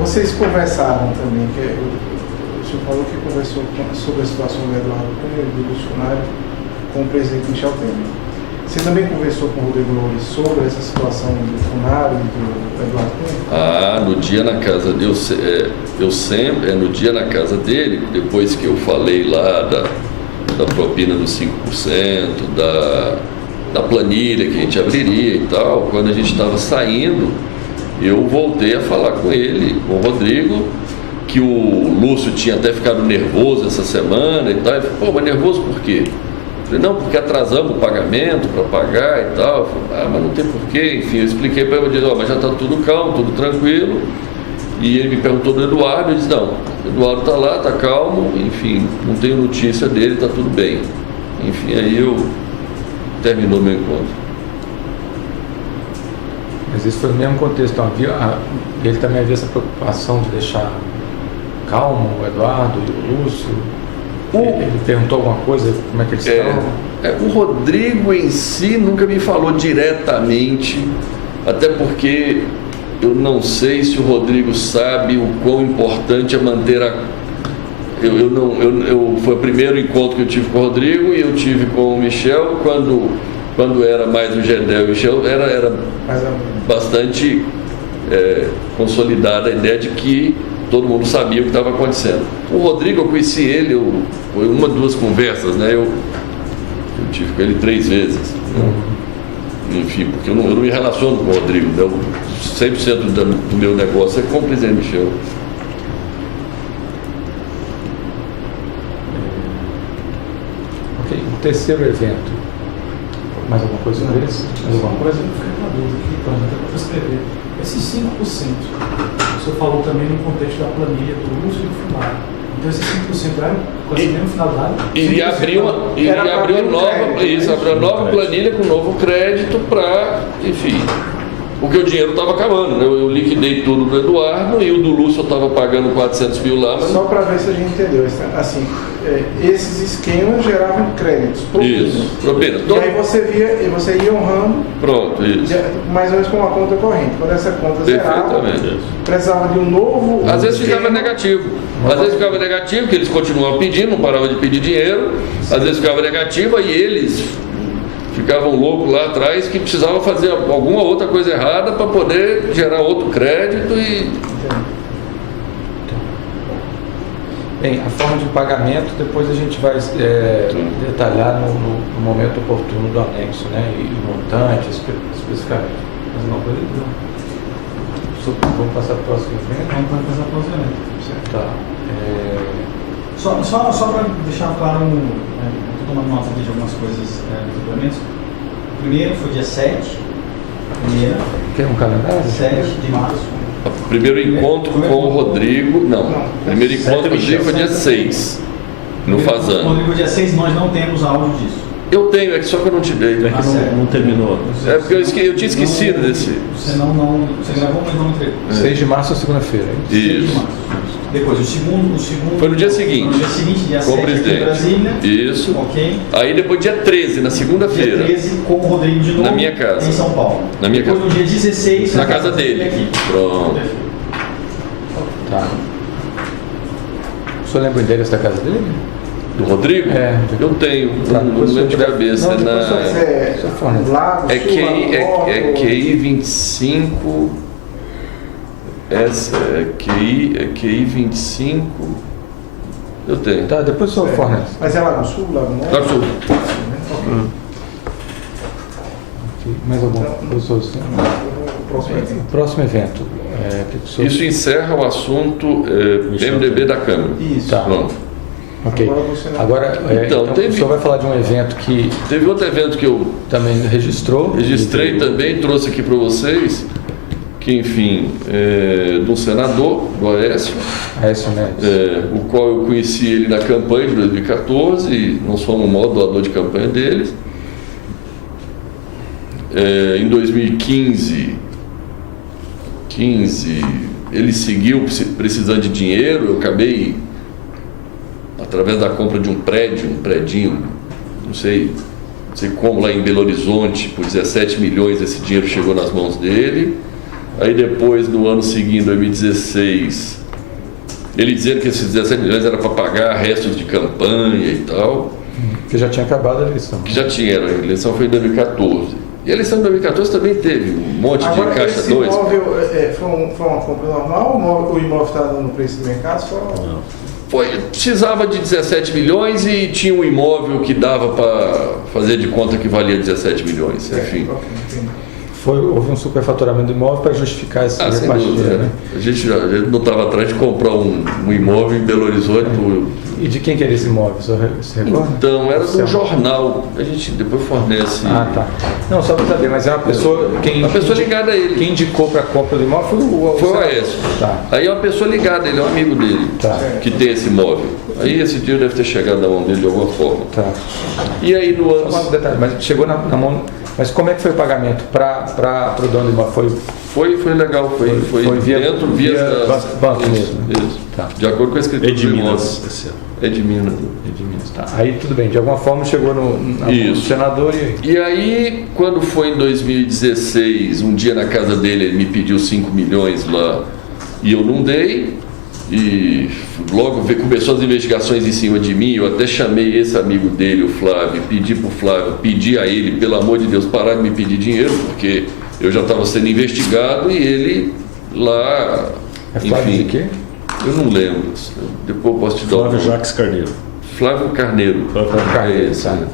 Vocês conversaram também, o senhor falou que conversou sobre a situação do Eduardo Cunha e do Bolsonaro com o presidente Michel Temer. Você também conversou com o Rodrigo Loures sobre essa situação do Funaro e do Eduardo Cunha? No dia na casa dele, eu sempre, no dia na casa dele, depois que eu falei lá da propina dos 5%, da planilha que a gente abriria e tal, quando a gente estava saindo, eu voltei a falar com ele, com o Rodrigo, que o Lúcio tinha até ficado nervoso essa semana e tal. Ele falou, mas nervoso por quê? Eu falei, não, porque atrasamos o pagamento para pagar e tal. Eu falei, mas não tem porquê. Enfim, eu expliquei para ele, eu disse, mas já está tudo calmo, tudo tranquilo. E ele me perguntou do Eduardo, eu disse, não, o Eduardo está lá, está calmo, enfim, não tenho notícia dele, está tudo bem. Enfim, aí terminou meu encontro. Mas isso foi no mesmo contexto, então, ele também havia essa preocupação de deixar calmo o Eduardo e o Lúcio. Ele perguntou alguma coisa, como é que eles estavam? O Rodrigo em si nunca me falou diretamente, até porque eu não sei se o Rodrigo sabe o quão importante é manter foi o primeiro encontro que eu tive com o Rodrigo e eu tive com o Michel quando era mais o Gedel e o Michel, era bastante consolidada a ideia de que todo mundo sabia o que estava acontecendo. O Rodrigo, eu conheci ele, foi uma, duas conversas, né? Eu tive com ele 3 vezes. Né? Enfim, porque eu não me relaciono com o Rodrigo, né? 100% do meu negócio é com o presidente Michel. Ok, o terceiro evento. Mais alguma coisa sobre isso? Mais alguma coisa? Eu fiquei com a dúvida aqui, então, até para escrever. Esses 5%, o senhor falou também no contexto da planilha do uso do fundário. Então esses 5% eram com essa mesma finalidade? Iria abrir uma nova planilha com novo crédito para, enfim, porque o dinheiro estava acabando, né? Eu liquidei tudo do Eduardo e o do Lúcio eu estava pagando 400 mil lá, mas... Só para ver se a gente entendeu, assim, esses esquemas geravam créditos, propinas. Isso, propina. E aí você ia honrando, Pronto, isso. mais ou menos com uma conta corrente. Quando essa conta zerava, Perfeitamente. precisava de um novo... Às vezes ficava esquema. negativo. Às vezes ficava negativo, que eles continuavam pedindo, não paravam de pedir dinheiro. Às vezes ficava negativo e eles ficavam loucos lá atrás que precisavam fazer alguma outra coisa errada para poder gerar outro crédito e... Bem, a forma de pagamento depois a gente vai detalhar no momento oportuno do anexo, né? E montante, especificamente. Mas não, coisa não. Vamos passar para o próximo evento? Vamos passar para o próximo evento. Tá. Só para deixar claro, estou tomando nota aqui de algumas coisas dos suplementos. O primeiro foi dia 7, Quer um calendário? 7 de março. O primeiro encontro com o Rodrigo... Não, o primeiro encontro com o Rodrigo foi dia 6, no Fazano. Rodrigo, dia 6 nós não temos áudio disso. Eu tenho, é que só que eu não te dei. É que não terminou. É porque eu tinha esquecido desse... Você gravou, mas não entregou. 6 de março é segunda-feira. 6 de Isso. março. Depois, o segundo Foi no dia seguinte. No dia seguinte, dia Com o 7 aqui em presidente. Brasília. Isso. Ok. Aí depois dia 13, na segunda-feira. Dia 13 com o Rodrigo de novo. Na minha casa. Em São Paulo. Na minha depois, casa. no dia 16, Na casa dele. Aqui. Pronto. Tá. O senhor lembra o endereço da casa dele? Do Rodrigo? É. Eu tenho, Tá, não lembro de cabeça. Não, É depois na... só fornece. Lago, É Sul, QI, Lago Norte, é QI 25. Essa é QI 25. Eu tenho. Tá, depois o senhor fornece. Mas é Lago Sul, Lago Norte? Lago Sul. Ok. Mais algum? Professor, O próximo evento. o próximo evento. Que o senhor- Isso encerra o assunto MDB da Câmara. Isso. Tá. Pronto. Ok. Agora você Então, Então, teve- o senhor vai falar de um evento que Teve outro evento que eu também registrou. registrei também, trouxe aqui para vocês, que enfim, de um senador do Aécio, Aécio Neves. o qual eu conheci ele na campanha de 2014 e nós fomos o maior doador de campanha deles. Em 2015, ele seguiu precisando de dinheiro, eu acabei, através da compra de um predinho, não sei como, lá em Belo Horizonte, por 17 milhões, esse dinheiro chegou nas mãos dele. Aí depois, no ano seguinte, 2016, ele dizendo que esses 17 milhões era para pagar restos de campanha e tal, Que já tinha acabado a eleição. que já tinha, a eleição foi em 2014. E a eleição de 2014 também teve um monte Agora, de caixa esse 2. imóvel foi uma compra normal ou o imóvel está no preço de mercado? Precisava de 17 milhões e tinha um imóvel que dava para fazer de conta que valia 17 milhões, enfim. Houve um superfaturamento do imóvel para justificar esse Sem repartilho, dúvida, né? A gente não estava atrás de comprar um imóvel em Belo Horizonte. E de quem que era esse imóvel? O senhor se recorda? Então, era de um Oficial. jornal. A gente depois fornece. Ah, tá. Não, só para saber, mas é uma pessoa... Uma pessoa ligada a ele. Quem indicou para a compra do imóvel Foi o senador. Aécio. Tá. Aí é uma pessoa ligada, ele é um amigo dele, Tá. que tem esse imóvel. Aí esse dinheiro deve ter chegado na mão dele de alguma forma. Tá. E aí no ano. Só um detalhe, mas chegou na mão... Mas como é que foi o pagamento para o dono do imóvel? Foi legal, foi via banco isso, mesmo. Isso. Tá. De acordo com a escritura É de do imóvel. Minas. esse ano. É de Minas. De Minas, tá. Aí tudo bem, de alguma forma chegou na mão do Isso. senador e aí? E aí, quando foi em 2016, um dia na casa dele, ele me pediu 5 milhões lá e eu não dei. E logo começou as investigações em cima de mim. Eu até chamei esse amigo dele, o Flávio, pedi a ele, pelo amor de Deus, parar de me pedir dinheiro, porque eu já estava sendo investigado e ele lá. É Flávio de quê? Eu não lembro. Depois eu posso te dar o Flávio nome. Jacques Carneiro. Flávio Carneiro. Carneiro, É esse, tá. né?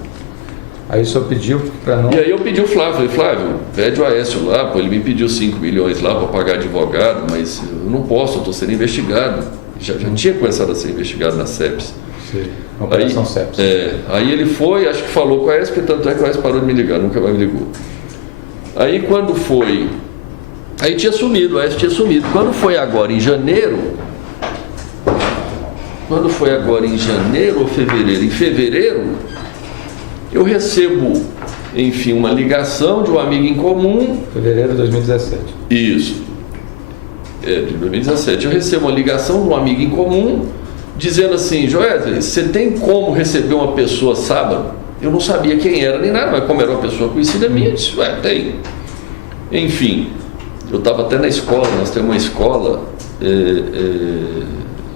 Aí o senhor pediu para não... E aí eu pedi o Flávio, falei, Flávio, pede o Aécio lá, pô, ele me pediu 5 milhões lá para pagar advogado, mas eu não posso, eu estou sendo investigado. Já tinha começado a ser investigado na CEPS. Sim, uma operação Aí, CEPS. aí ele foi, acho que falou com a Aécio, tanto é que o Aécio parou de me ligar, nunca mais me ligou. Aí quando foi Aí tinha sumido, o Aécio tinha sumido. Quando foi agora em janeiro ou fevereiro, em fevereiro, eu recebo, enfim, uma ligação de um amigo em comum. Fevereiro de 2017. Isso. De 2017. Eu recebo uma ligação de um amigo em comum dizendo assim: Joesley, você tem como receber uma pessoa sábado? Eu não sabia quem era nem nada, mas como era uma pessoa conhecida minha, eu disse: tem. Enfim, eu estava até na escola, nós temos uma escola,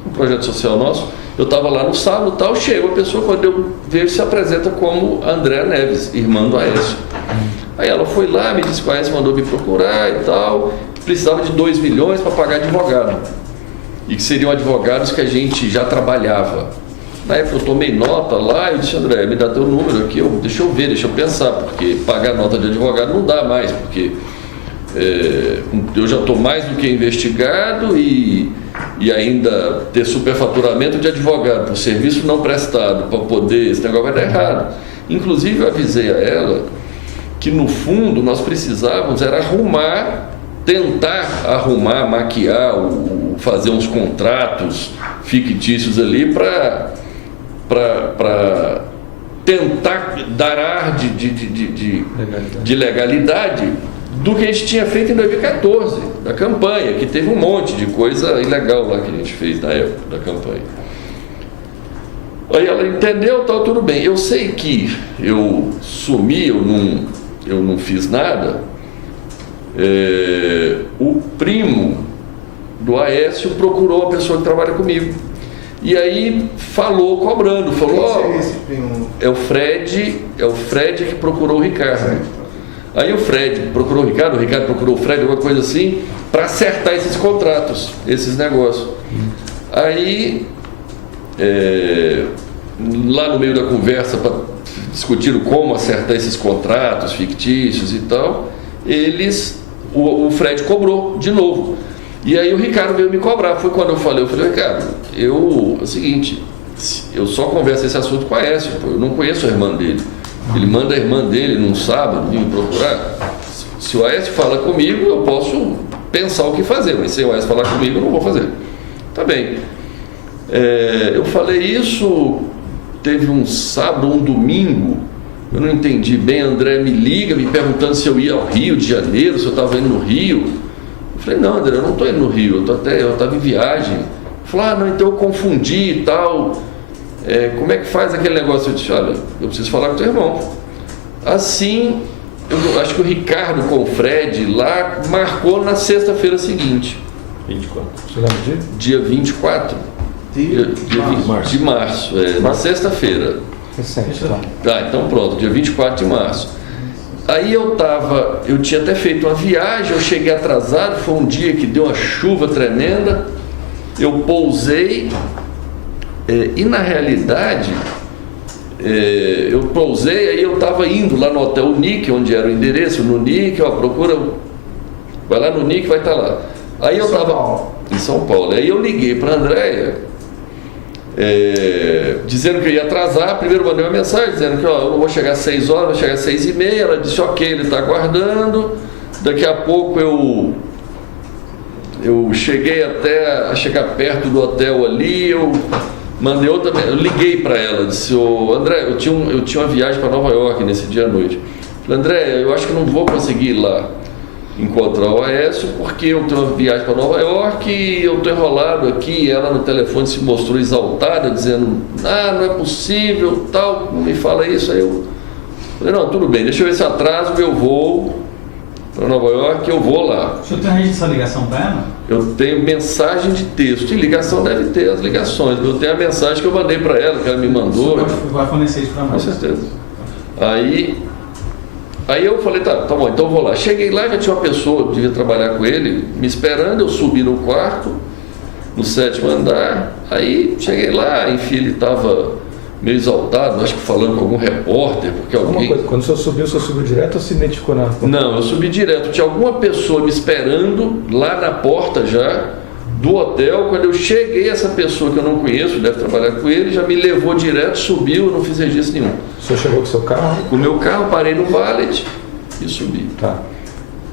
um projeto social nosso. Eu estava lá no sábado e tal, chega uma pessoa, quando eu vejo, se apresenta como Andréa Neves, irmã do Aécio. Aí ela foi lá, me disse que o Aécio mandou me procurar e tal, precisava de 2 milhões para pagar advogado. E que seriam advogados que a gente já trabalhava. Na época eu tomei nota lá e disse: André, me dá teu número aqui, deixa eu ver, deixa eu pensar, porque pagar nota de advogado não dá mais, porque eu já estou mais do que investigado e ainda ter superfaturamento de advogado por serviço não prestado, para poder, esse negócio vai dar errado. Inclusive eu avisei a ela que no fundo nós precisávamos era tentar arrumar, maquiar, fazer uns contratos fictícios ali para tentar dar ar de legalidade do que a gente tinha feito em 2014, da campanha, que teve um monte de coisa ilegal lá que a gente fez na época da campanha. Aí ela entendeu, tal, tudo bem. Eu sei que eu sumi, eu não fiz nada. O primo do Aécio procurou a pessoa que trabalha comigo. E aí falou, cobrando, falou: esse primo? É o Fred que procurou o Ricardo. Certo. Aí o Fred procurou o Ricardo procurou o Fred, alguma coisa assim, para acertar esses contratos, esses negócios. Aí, lá no meio da conversa, discutiram como acertar esses contratos fictícios e tal, o Fred cobrou de novo. E aí o Ricardo veio me cobrar. Foi quando eu falei: Ricardo, é o seguinte, eu só converso esse assunto com a Aécio, eu não conheço a irmã dele. Ele manda a irmã dele num sábado vir me procurar. Se o Aécio fala comigo, eu posso pensar o que fazer, mas se o Aécio falar comigo, eu não vou fazer. Tá bem. Eu falei isso, teve um sábado, um domingo, eu não entendi bem. André me liga, me perguntando se eu ia ao Rio de Janeiro, se eu estava indo no Rio. Eu falei: não, André, eu não estou indo no Rio, eu estava em viagem. Ele falou: não, então eu confundi e tal. Como é que faz aquele negócio? Eu disse: olha, eu preciso falar com o teu irmão. Assim, eu acho que o Ricardo com o Fred lá marcou na sexta-feira seguinte. 24. Você lembra disso? Dia 24 de março. Na sexta-feira. Recente, tá? Ah, então pronto, dia 24 de março. Aí eu tinha até feito uma viagem, eu cheguei atrasado, foi um dia que deu uma chuva tremenda, eu pousei, e na realidade, eu pousei, aí eu estava indo lá no Hotel Nick, onde era o endereço, no Nick, procura, vai lá no Nick, vai estar lá. Aí eu estava em São Paulo, aí eu liguei para a Andréia, dizendo que eu ia atrasar. Primeiro mandei uma mensagem dizendo que eu não vou chegar às 6 horas, vou chegar às 6h30. Ela disse: ok, ele está aguardando. Daqui a pouco eu cheguei até a chegar perto do hotel ali, eu mandei outra, eu liguei para ela, disse: André, eu tinha uma viagem para Nova York nesse dia à noite. Falei: André, eu acho que não vou conseguir ir lá encontrar o Aécio, porque eu tenho uma viagem para Nova York e eu estou enrolado aqui. E ela no telefone se mostrou exaltada, dizendo: não é possível, tal, não me fala isso. Aí eu falei: não, tudo bem, deixa eu ver se atraso meu voo para Nova York, eu vou lá. O senhor tem registro essa ligação para ela? Eu tenho mensagem de texto, e ligação deve ter as ligações, eu tenho a mensagem que eu mandei para ela, que ela me mandou. O senhor vai fornecer isso para nós? Com certeza. Aí eu falei: tá bom, então eu vou lá. Cheguei lá, já tinha uma pessoa, devia trabalhar com ele, me esperando. Eu subi no quarto, no 7º andar. Aí cheguei lá, enfim, ele estava meio exaltado, acho que falando com algum repórter, porque alguém... Uma coisa, quando o senhor subiu direto ou se identificou na... Não, eu subi direto. Tinha alguma pessoa me esperando lá na porta já do hotel. Quando eu cheguei, essa pessoa que eu não conheço, deve trabalhar com ele, já me levou direto, subiu, eu não fiz registro nenhum. O senhor chegou com o seu carro? Com o meu carro, parei no valet e subi. Tá.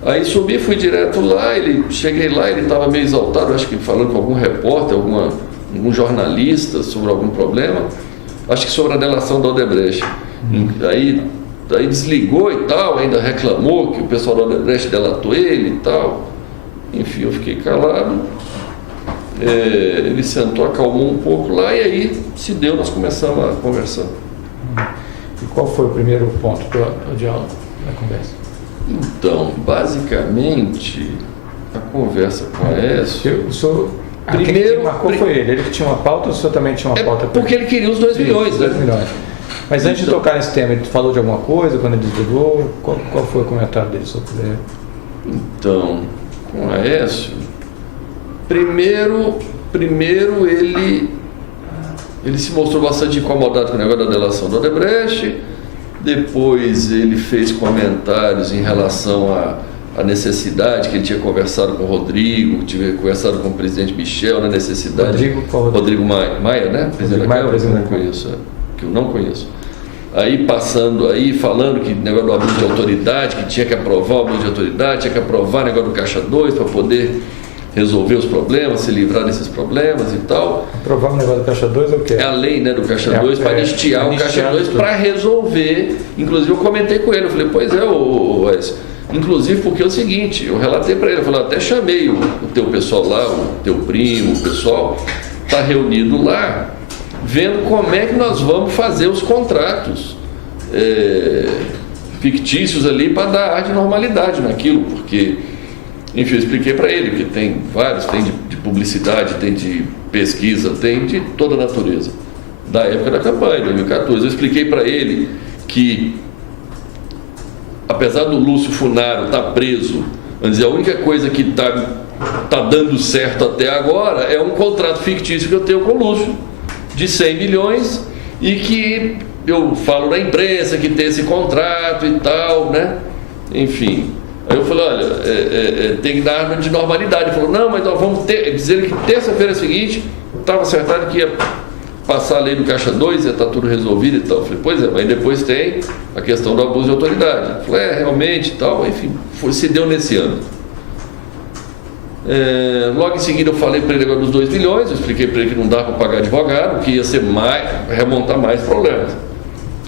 Aí subi, fui direto lá, cheguei lá, ele estava meio exaltado, acho que falando com algum repórter, algum jornalista sobre algum problema, acho que sobre a delação da Odebrecht. Aí desligou e tal, ainda reclamou que o pessoal da Odebrecht delatou ele e tal. Enfim, eu fiquei calado. Ele sentou, acalmou um pouco lá e aí se deu, nós começamos a conversar. E qual foi o primeiro ponto do diálogo da conversa? Então, basicamente, a conversa com a Aécio... O senhor, primeiro, quem marcou foi ele que tinha uma pauta ou o senhor também tinha uma pauta? Porque ele queria os 2 milhões, Isso, né? 2 milhões. Mas antes de tocar nesse tema, ele falou de alguma coisa quando ele desligou? Qual foi o comentário dele sobre ele? Então, com a Aécio, primeiro ele se mostrou bastante incomodado com o negócio da delação do Odebrecht. Depois ele fez comentários em relação à necessidade, que ele tinha conversado com o Rodrigo, tinha conversado com o presidente Michel na necessidade. Rodrigo Maia, né? Presidente da Câmara, que eu não conheço, que eu não conheço. Aí falando que negócio do abuso de autoridade, que tinha que aprovar o abuso de autoridade, tinha que aprovar o negócio do Caixa 2 para poder resolver os problemas, se livrar desses problemas e tal. Aprovar o negócio do Caixa 2 é o quê? É a lei, né, do Caixa 2 para anistiar o Caixa 2 para resolver. Inclusive eu comentei com ele, eu falei, pois é, Wes. Inclusive porque é o seguinte, eu relatei para ele, eu falei, até chamei o teu pessoal lá, o teu primo, o pessoal, está reunido lá, vendo como é que nós vamos fazer os contratos fictícios ali para dar ar de normalidade naquilo, porque... Enfim, eu expliquei para ele que tem vários, tem de publicidade, tem de pesquisa, tem de toda a natureza. Da época da campanha, 2014, eu expliquei para ele que, apesar do Lúcio Funaro estar preso, vamos dizer, a única coisa que está dando certo até agora é um contrato fictício que eu tenho com o Lúcio, de 100 milhões, e que eu falo na imprensa que tem esse contrato e tal, né? Enfim... Aí eu falei, olha, tem que dar de normalidade. Ele falou, não, mas nós vamos dizer que terça-feira seguinte estava acertado que ia passar a lei do Caixa 2, ia estar tudo resolvido e tal. Eu falei, pois é, mas depois tem a questão do abuso de autoridade. Ele falou, realmente e tal, enfim, se deu nesse ano. Logo em seguida eu falei para ele agora dos 2 milhões, eu expliquei para ele que não dá para pagar advogado, que ia ser remontar mais problemas.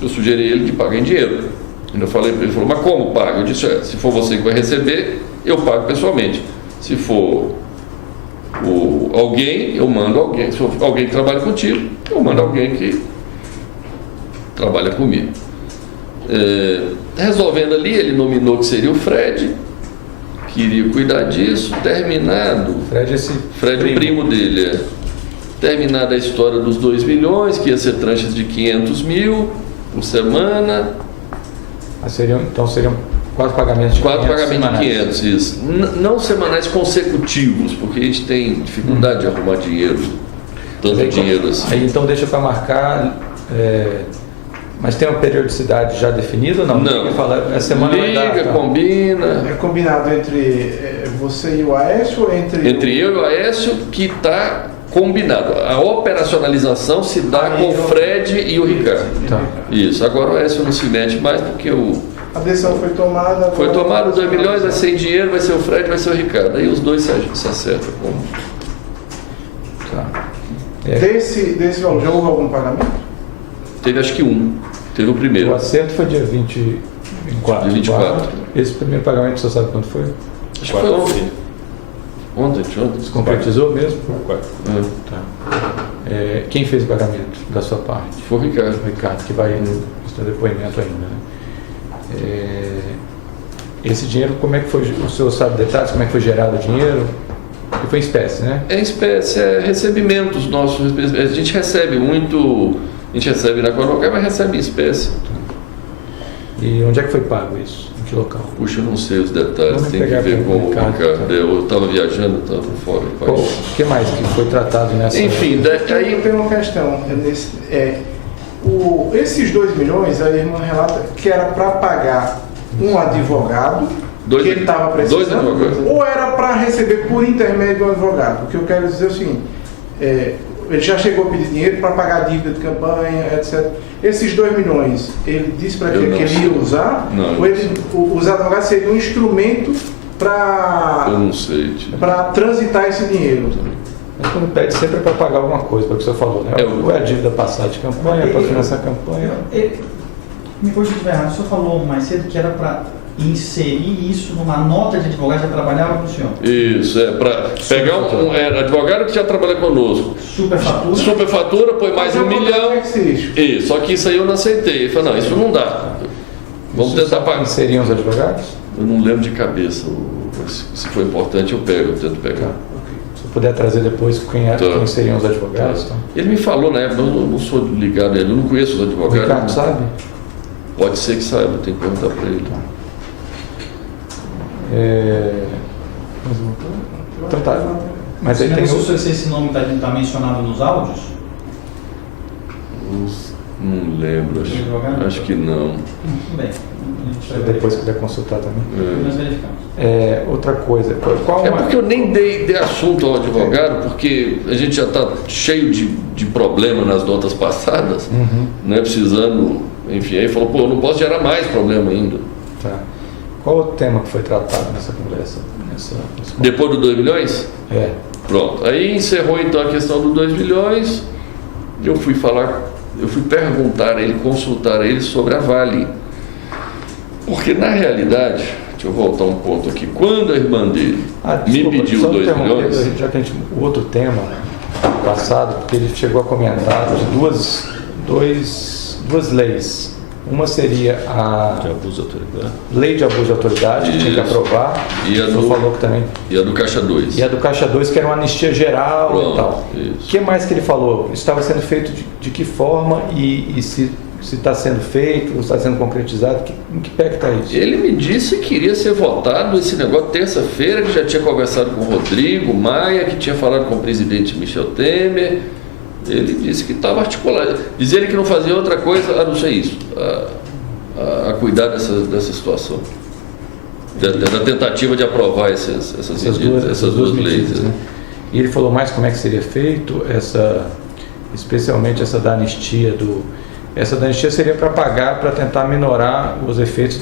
Eu sugeri ele de pagar em dinheiro. Eu falei para ele, falou, mas como paga? Eu disse, se for você que vai receber, eu pago pessoalmente. Se for alguém, eu mando alguém. Se for alguém que trabalha contigo, eu mando alguém que trabalha comigo. Resolvendo ali, ele nominou que seria o Fred, queria cuidar disso, terminado. Fred, o primo dele, terminada a história dos 2 milhões, que ia ser tranches de 500 mil por semana. Seriam 4 pagamentos de 4 500 pagamentos de 500, isso. Não semanais consecutivos, porque a gente tem dificuldade de arrumar dinheiro, tanto dinheiro assim. Aí, então deixa para marcar, mas tem uma periodicidade já definida ou não? Não. A semana liga, combina. É combinado entre você e o Aécio ou entre eu e o Aécio, que está combinado. A operacionalização se dá com o Fred e o Ricardo. Tá. Isso. Agora o Aécio não se mete mais porque a decisão foi tomada. Foi tomado 2 milhões, vai ser em dinheiro, vai ser o Fred, vai ser o Ricardo. Aí os dois se acertam. Tá. Desse valor, já houve algum pagamento? Teve acho que um. Teve o primeiro. O acerto foi dia 24. Dia 24. Esse primeiro pagamento, você sabe quanto foi? Acho que foi ontem. Ontem. Se concretizou mesmo? Tá. Quem fez o pagamento da sua parte? Foi o Ricardo. O Ricardo, que vai no seu depoimento ainda, né? Esse dinheiro, como é que foi? O senhor sabe detalhes? Como é que foi gerado o dinheiro? E foi em espécie, né? É espécie, recebimentos nossos. A gente recebe muito, a gente recebe na Coronel, mas recebe em espécie. E onde é que foi pago isso? Em que local? Puxa, eu não sei os detalhes, Vamos tem que pegar ver com com o Ricardo, Ricardo. tá? Eu estava viajando, estava fora do país. O que mais que foi tratado nessa? Enfim, Aí eu tenho uma questão. Esses 2 milhões, a irmã relata que era para pagar um advogado que ele estava precisando, ou era para receber por intermédio do advogado. O que eu quero dizer é o seguinte, ele já chegou a pedir dinheiro para pagar a dívida de campanha, etc. Esses 2 milhões, ele disse para ele que ele ia usar, não, ou os advogados seriam um instrumento Eu não sei. Tipo. para transitar esse dinheiro? Mas quando pede sempre é para pagar alguma coisa, pelo que você falou, né? Ou é a dívida passada de campanha, para financiar a campanha. Me corrija se estiver errado, o senhor falou mais cedo que era para inserir isso numa nota de advogado que já trabalhava com o senhor. Isso, para pegar um advogado que já trabalha conosco. Superfatura? Superfatura, põe mais Mas R$1 milhão. Isso. Só que isso aí eu não aceitei. Ele falou, não, isso não dá. Vamos tentar pagar. Seriam os advogados? Eu não lembro de cabeça. Se for importante, eu tento pegar. Se eu puder trazer depois quem seriam os advogados. Então. Ele me falou na época, eu não sou ligado a ele, eu não conheço os O advogados. Ricardo sabe? Pode ser que saiba, tem que perguntar para ele. Então tá. Mas aí Você tem lembra se esse nome está mencionado nos áudios? Não lembro, acho que não. Tudo bem. Se depois quiser consultar também. Nós verificamos. Outra coisa. Qual Porque eu nem dei assunto ao advogado, porque a gente já está cheio de problema nas notas passadas, né, precisando, enfim, aí falou, pô, eu não posso gerar mais problema ainda. Tá. Qual o tema que foi tratado nessa conversa? Depois do 2 milhões? Pronto. Aí encerrou então a questão do 2 milhões, eu fui perguntar a ele, consultar a ele sobre a Vale. Porque na realidade, deixa eu voltar um ponto aqui, quando a irmã dele me pediu 2 milhões... Já que o outro tema passado, porque ele chegou a comentar de duas leis. Uma seria a abuso de autoridade. Lei de abuso de autoridade, que tinha que aprovar. E a falou que também. E a do Caixa 2. E a do Caixa 2, que era uma anistia geral. Pronto, e tal. O que mais que ele falou? Estava sendo feito de que forma e se está sendo feito, se está sendo concretizado, em que pé que está isso? Ele me disse que queria ser votado esse negócio terça-feira, que já tinha conversado com o Rodrigo Maia, que tinha falado com o presidente Michel Temer. Ele disse que estava articulado. Dizia ele que não fazia outra coisa a não ser isso, a cuidar dessa situação. Da tentativa de aprovar essas duas leis. Né? E ele falou mais como é que seria feito, especialmente essa da anistia Essa da anistia seria para pagar, para tentar minorar os efeitos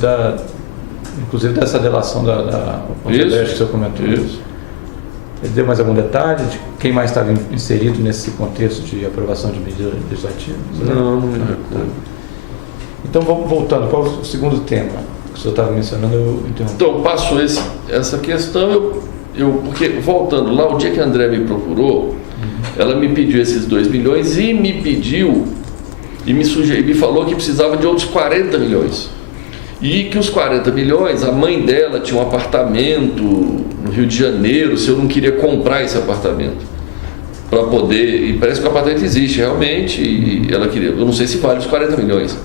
inclusive dessa delação da Odebrecht que o senhor comentou. Isso. Ele deu mais algum detalhe de quem mais estava inserido nesse contexto de aprovação de medidas legislativas? Não me recordo. Então, voltando, qual o segundo tema que o senhor estava mencionando? Eu interrompi. Então, passo essa questão, porque voltando lá, o dia que a André me procurou, ela me pediu esses 2 milhões e me pediu, e me falou que precisava de outros 40 milhões. E que os 40 milhões, a mãe dela tinha um apartamento no Rio de Janeiro, se eu não queria comprar esse apartamento para poder, e parece que o apartamento existe realmente, e ela queria, eu não sei se vale os 40 milhões.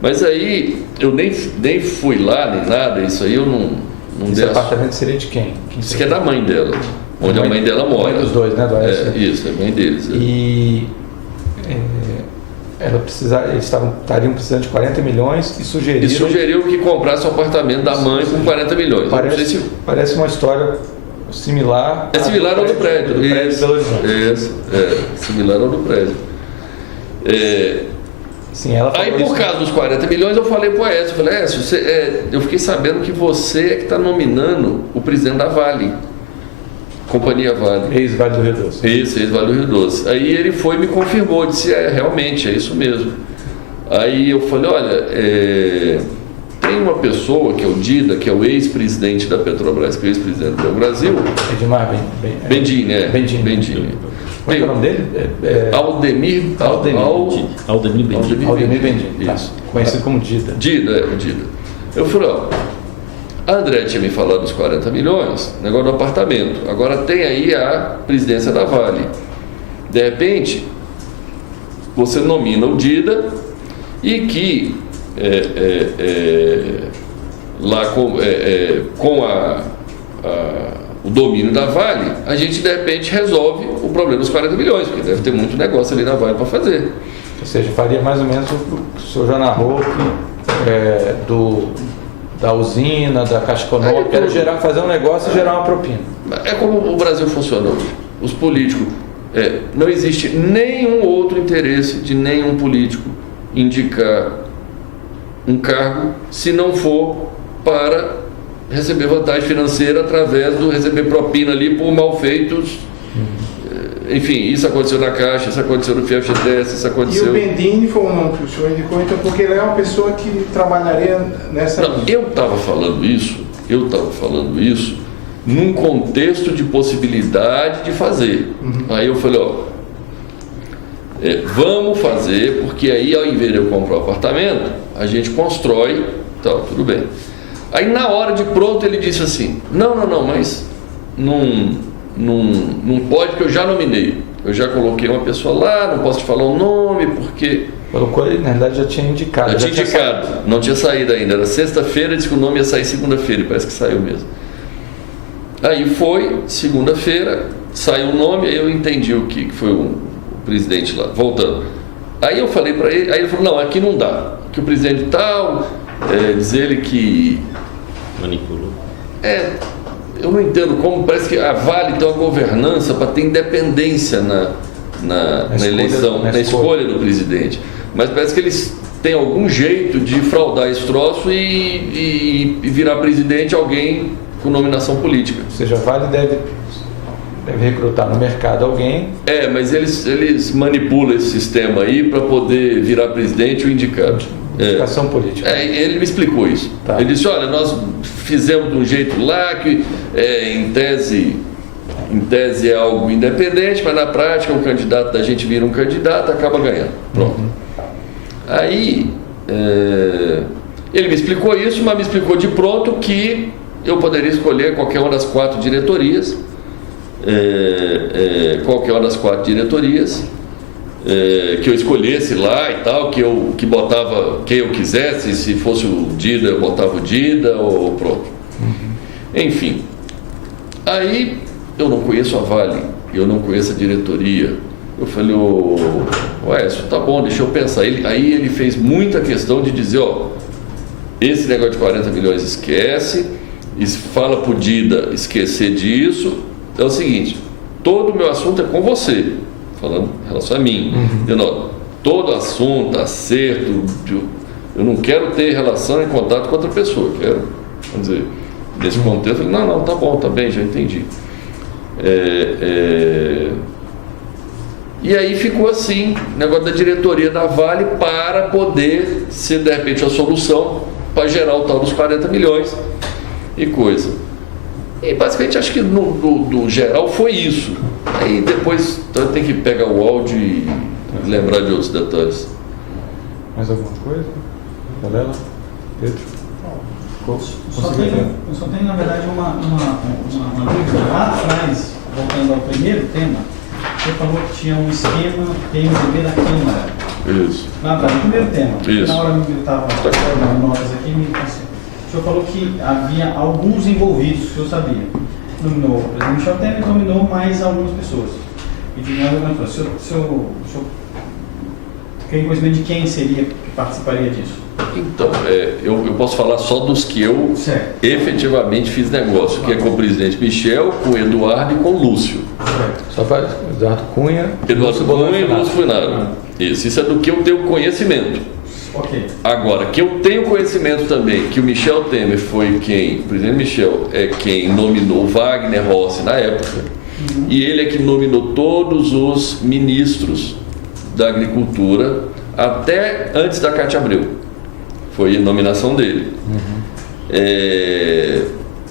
Mas aí, eu nem fui lá, nem nada, isso aí eu não Esse apartamento seria de quem? Isso que é da mãe dela, onde a mãe dela mora. Mãe dos dois, né? Isso, é a mãe deles. E eles estariam precisando de 40 milhões e sugeriu que comprasse um apartamento da mãe com 40 milhões. Parece uma história similar. É similar ao do prédio. Do prédio de Belo Horizonte. Similar ao do prédio. Sim, ela aí, por causa dos 40 milhões, eu falei para o Aécio, eu fiquei sabendo que você é que está nominando o presidente da Vale. Companhia Vale. Ex-Vale do Rio Doce. Isso, ex-Vale do Rio Doce. Aí ele foi e me confirmou, disse, realmente, é isso mesmo. Aí eu falei, olha, tem uma pessoa que é o Dida, que é o ex-presidente da Petrobras, que é o ex-presidente do Brasil. Edmar Bendini, Bendini. Qual é o nome dele? Aldemir Bendini. Aldemir Bendini, isso. Conhecido como Dida. Dida. Eu falei, a André tinha me falado dos 40 milhões, negócio do apartamento. Agora tem aí a presidência da Vale. De repente, você nomina o Dida e que lá com o domínio da Vale, a gente de repente resolve o problema dos 40 milhões, porque deve ter muito negócio ali na Vale para fazer. Ou seja, faria mais ou menos o que o senhor já narrou da usina, da Caixa Econômica, era fazer um negócio e gerar uma propina. É como o Brasil funciona hoje. Os políticos, não existe nenhum outro interesse de nenhum político indicar um cargo se não for para receber vantagem financeira através do receber propina ali por malfeitos. Enfim, isso aconteceu na Caixa, isso aconteceu no FGTS, isso E aconteceu... o Bendini foi um nome que o senhor indicou, então, porque ele é uma pessoa que trabalharia nessa Não, linha. eu estava falando isso num contexto de possibilidade de fazer. Aí eu falei, vamos fazer, porque aí ao invés de eu comprar o apartamento, a gente constrói, tal, tudo bem. Aí na hora de pronto ele disse assim, não, mas não pode, porque eu já nominei. Eu já coloquei uma pessoa lá, não posso te falar o nome, porque... Colocou ele, na verdade já tinha indicado. Já tinha indicado, não tinha saído ainda. Era sexta-feira, disse que o nome ia sair segunda-feira, e parece que saiu mesmo. Aí foi, segunda-feira, saiu o nome, aí eu entendi o que foi o presidente lá, voltando. Aí eu falei para ele, aí ele falou, não, aqui não dá. Que o presidente tal, diz ele que... Manipulou. Eu não entendo como, parece que a Vale tem uma governança para ter independência na eleição, na escolha do presidente. Mas parece que eles têm algum jeito de fraudar esse troço e virar presidente alguém com nominação política. Ou seja, a Vale deve recrutar no mercado alguém. Mas eles manipulam esse sistema aí para poder virar presidente ou indicado. Indicação política. Ele me explicou isso. Tá. Ele disse, olha, nós fizemos de um jeito lá que em tese é algo independente, mas na prática o candidato da gente vira um candidato, acaba ganhando. Pronto. Aí ele me explicou isso, mas me explicou de pronto que eu poderia escolher qualquer uma das 4 diretorias, que eu escolhesse lá e tal, que botava quem eu quisesse, se fosse o Dida, eu botava o Dida, ou pronto. Enfim, aí eu não conheço a Vale, eu não conheço a diretoria. Eu falei, isso tá bom, deixa eu pensar. Aí ele fez muita questão de dizer, esse negócio de 40 milhões esquece, fala pro Dida esquecer disso. É o seguinte, todo o meu assunto é com você, falando em relação a mim. Todo assunto, acerto, eu não quero ter relação em contato com outra pessoa, quero, vamos dizer, nesse contexto, eu falei, não, tá bom, tá bem, já entendi. E aí ficou assim, o negócio da diretoria da Vale para poder ser, de repente, a solução para gerar o tal dos 40 milhões e coisa. E basicamente acho que no geral foi isso. Aí depois então, tem que pegar o áudio e lembrar de outros detalhes. Mais alguma coisa? Valela? Pedro? Eu só tenho, na verdade, uma dúvida. Lá atrás, voltando ao primeiro tema, você falou que tinha um esquema PMDB da Câmara. Isso. Lá atrás, no primeiro tema. Isso. Na hora que eu estava dando notas aqui, me passei. O senhor falou que havia alguns envolvidos, que eu sabia. Nominou o presidente Michel Temer e nominou mais algumas pessoas. E de nada, o senhor tem conhecimento de quem seria que participaria disso? Então, eu posso falar só dos que eu efetivamente fiz negócio, que é com o presidente Michel, com o Eduardo e com o Lúcio. Só para Eduardo Cunha. Eduardo Cunha e Lúcio Funaro. Isso é do que eu tenho conhecimento. Ok. Agora, que eu tenho conhecimento também, que o Michel Temer foi quem, o presidente Michel é quem nominou Wagner Rossi na época, e ele é que nominou todos os ministros da Agricultura até antes da Cátia Abreu. Foi a nominação dele.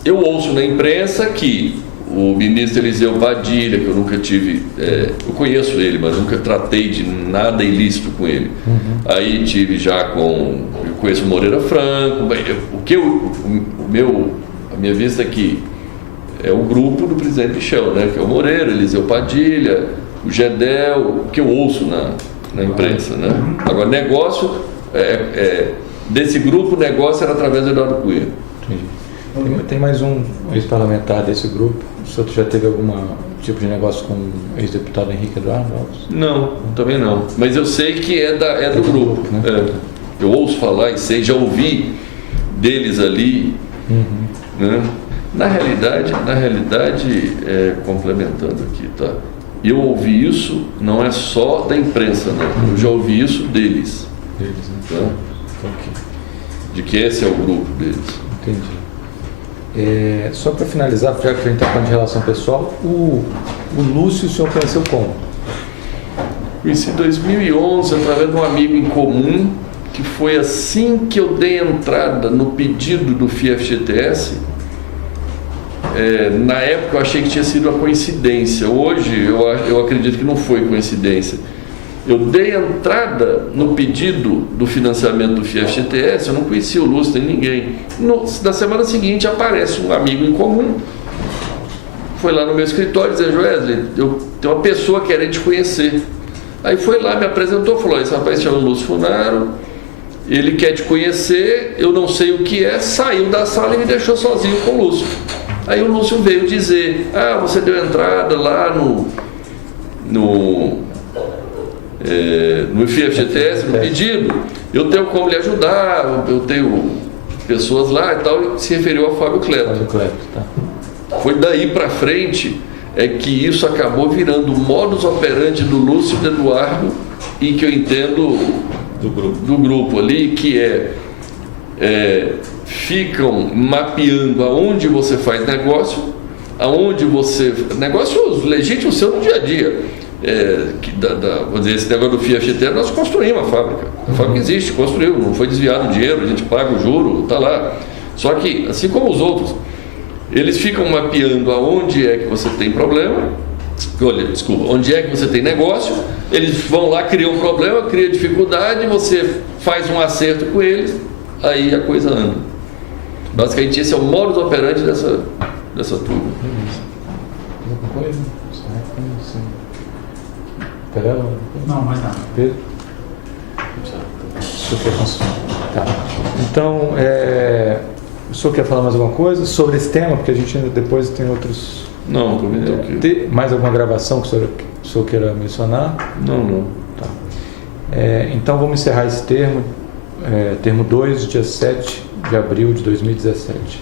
Eu ouço na imprensa que o ministro Eliseu Padilha, que eu nunca tive, eu conheço ele, mas nunca tratei de nada ilícito com ele. Aí tive já eu conheço o Moreira Franco, a minha vista aqui é o grupo do presidente Michel, né, que é o Moreira, Eliseu Padilha, o Gedel, o que eu ouço na imprensa, né? Agora, negócio, desse grupo, o negócio era através do Eduardo Cunha. Entendi. Tem mais um ex-parlamentar desse grupo? O senhor já teve algum tipo de negócio com o ex-deputado Henrique Eduardo Alves? Não, também não. Mas eu sei que é do grupo. Né? Eu ouço falar e sei, já ouvi deles ali. Né? Na realidade, complementando aqui, tá? Eu ouvi isso, não é só da imprensa, né? Eu já ouvi isso deles. Deles, né? Tá? De que esse é o grupo deles. Entendi. Só para finalizar, já que a gente está falando de relação pessoal, o Lúcio o senhor conheceu como? Conheci em 2011 através de um amigo em comum, que foi assim que eu dei entrada no pedido do FIES-FGTS. Na época eu achei que tinha sido uma coincidência. Hoje eu acredito que não foi coincidência. Eu dei entrada no pedido do financiamento do FIES-FGTS, eu não conhecia o Lúcio nem ninguém. Na semana seguinte aparece um amigo em comum, foi lá no meu escritório e disse: Joesley, eu tenho uma pessoa querendo te conhecer. Aí foi lá, me apresentou, falou: esse rapaz chama Lúcio Funaro, ele quer te conhecer, eu não sei o que é. Saiu da sala e me deixou sozinho com o Lúcio. Aí o Lúcio veio dizer: você deu entrada lá no FIES-FGTS, no pedido, eu tenho como lhe ajudar, eu tenho pessoas lá e tal, e se referiu a Fábio Cleto. Fábio Cleto, tá. Foi daí para frente que isso acabou virando o modus operandi do Lúcio e do Eduardo, e que eu entendo do grupo ali, que ficam mapeando aonde você faz negócio, negócios legítimos seu no dia a dia. Vou dizer, esse negócio do FIES-FGTS, nós construímos a fábrica. A fábrica existe, construiu, não foi desviado o dinheiro, a gente paga o juro, está lá. Só que, assim como os outros, eles ficam mapeando aonde é que você tem problema, onde é que você tem negócio, eles vão lá, criam um problema, criam dificuldade, você faz um acerto com eles, aí a coisa anda. Basicamente esse é o modus operandi dessa turma. Alguma coisa? Não, mais nada. Pedro? O senhor quer construir? Tá. Então, o senhor quer falar mais alguma coisa sobre esse tema? Porque a gente ainda depois tem outros... Não, tem mais alguma gravação que o senhor queira mencionar? Não. Tá. Então vamos encerrar esse termo 2, dia 7 de abril de 2017.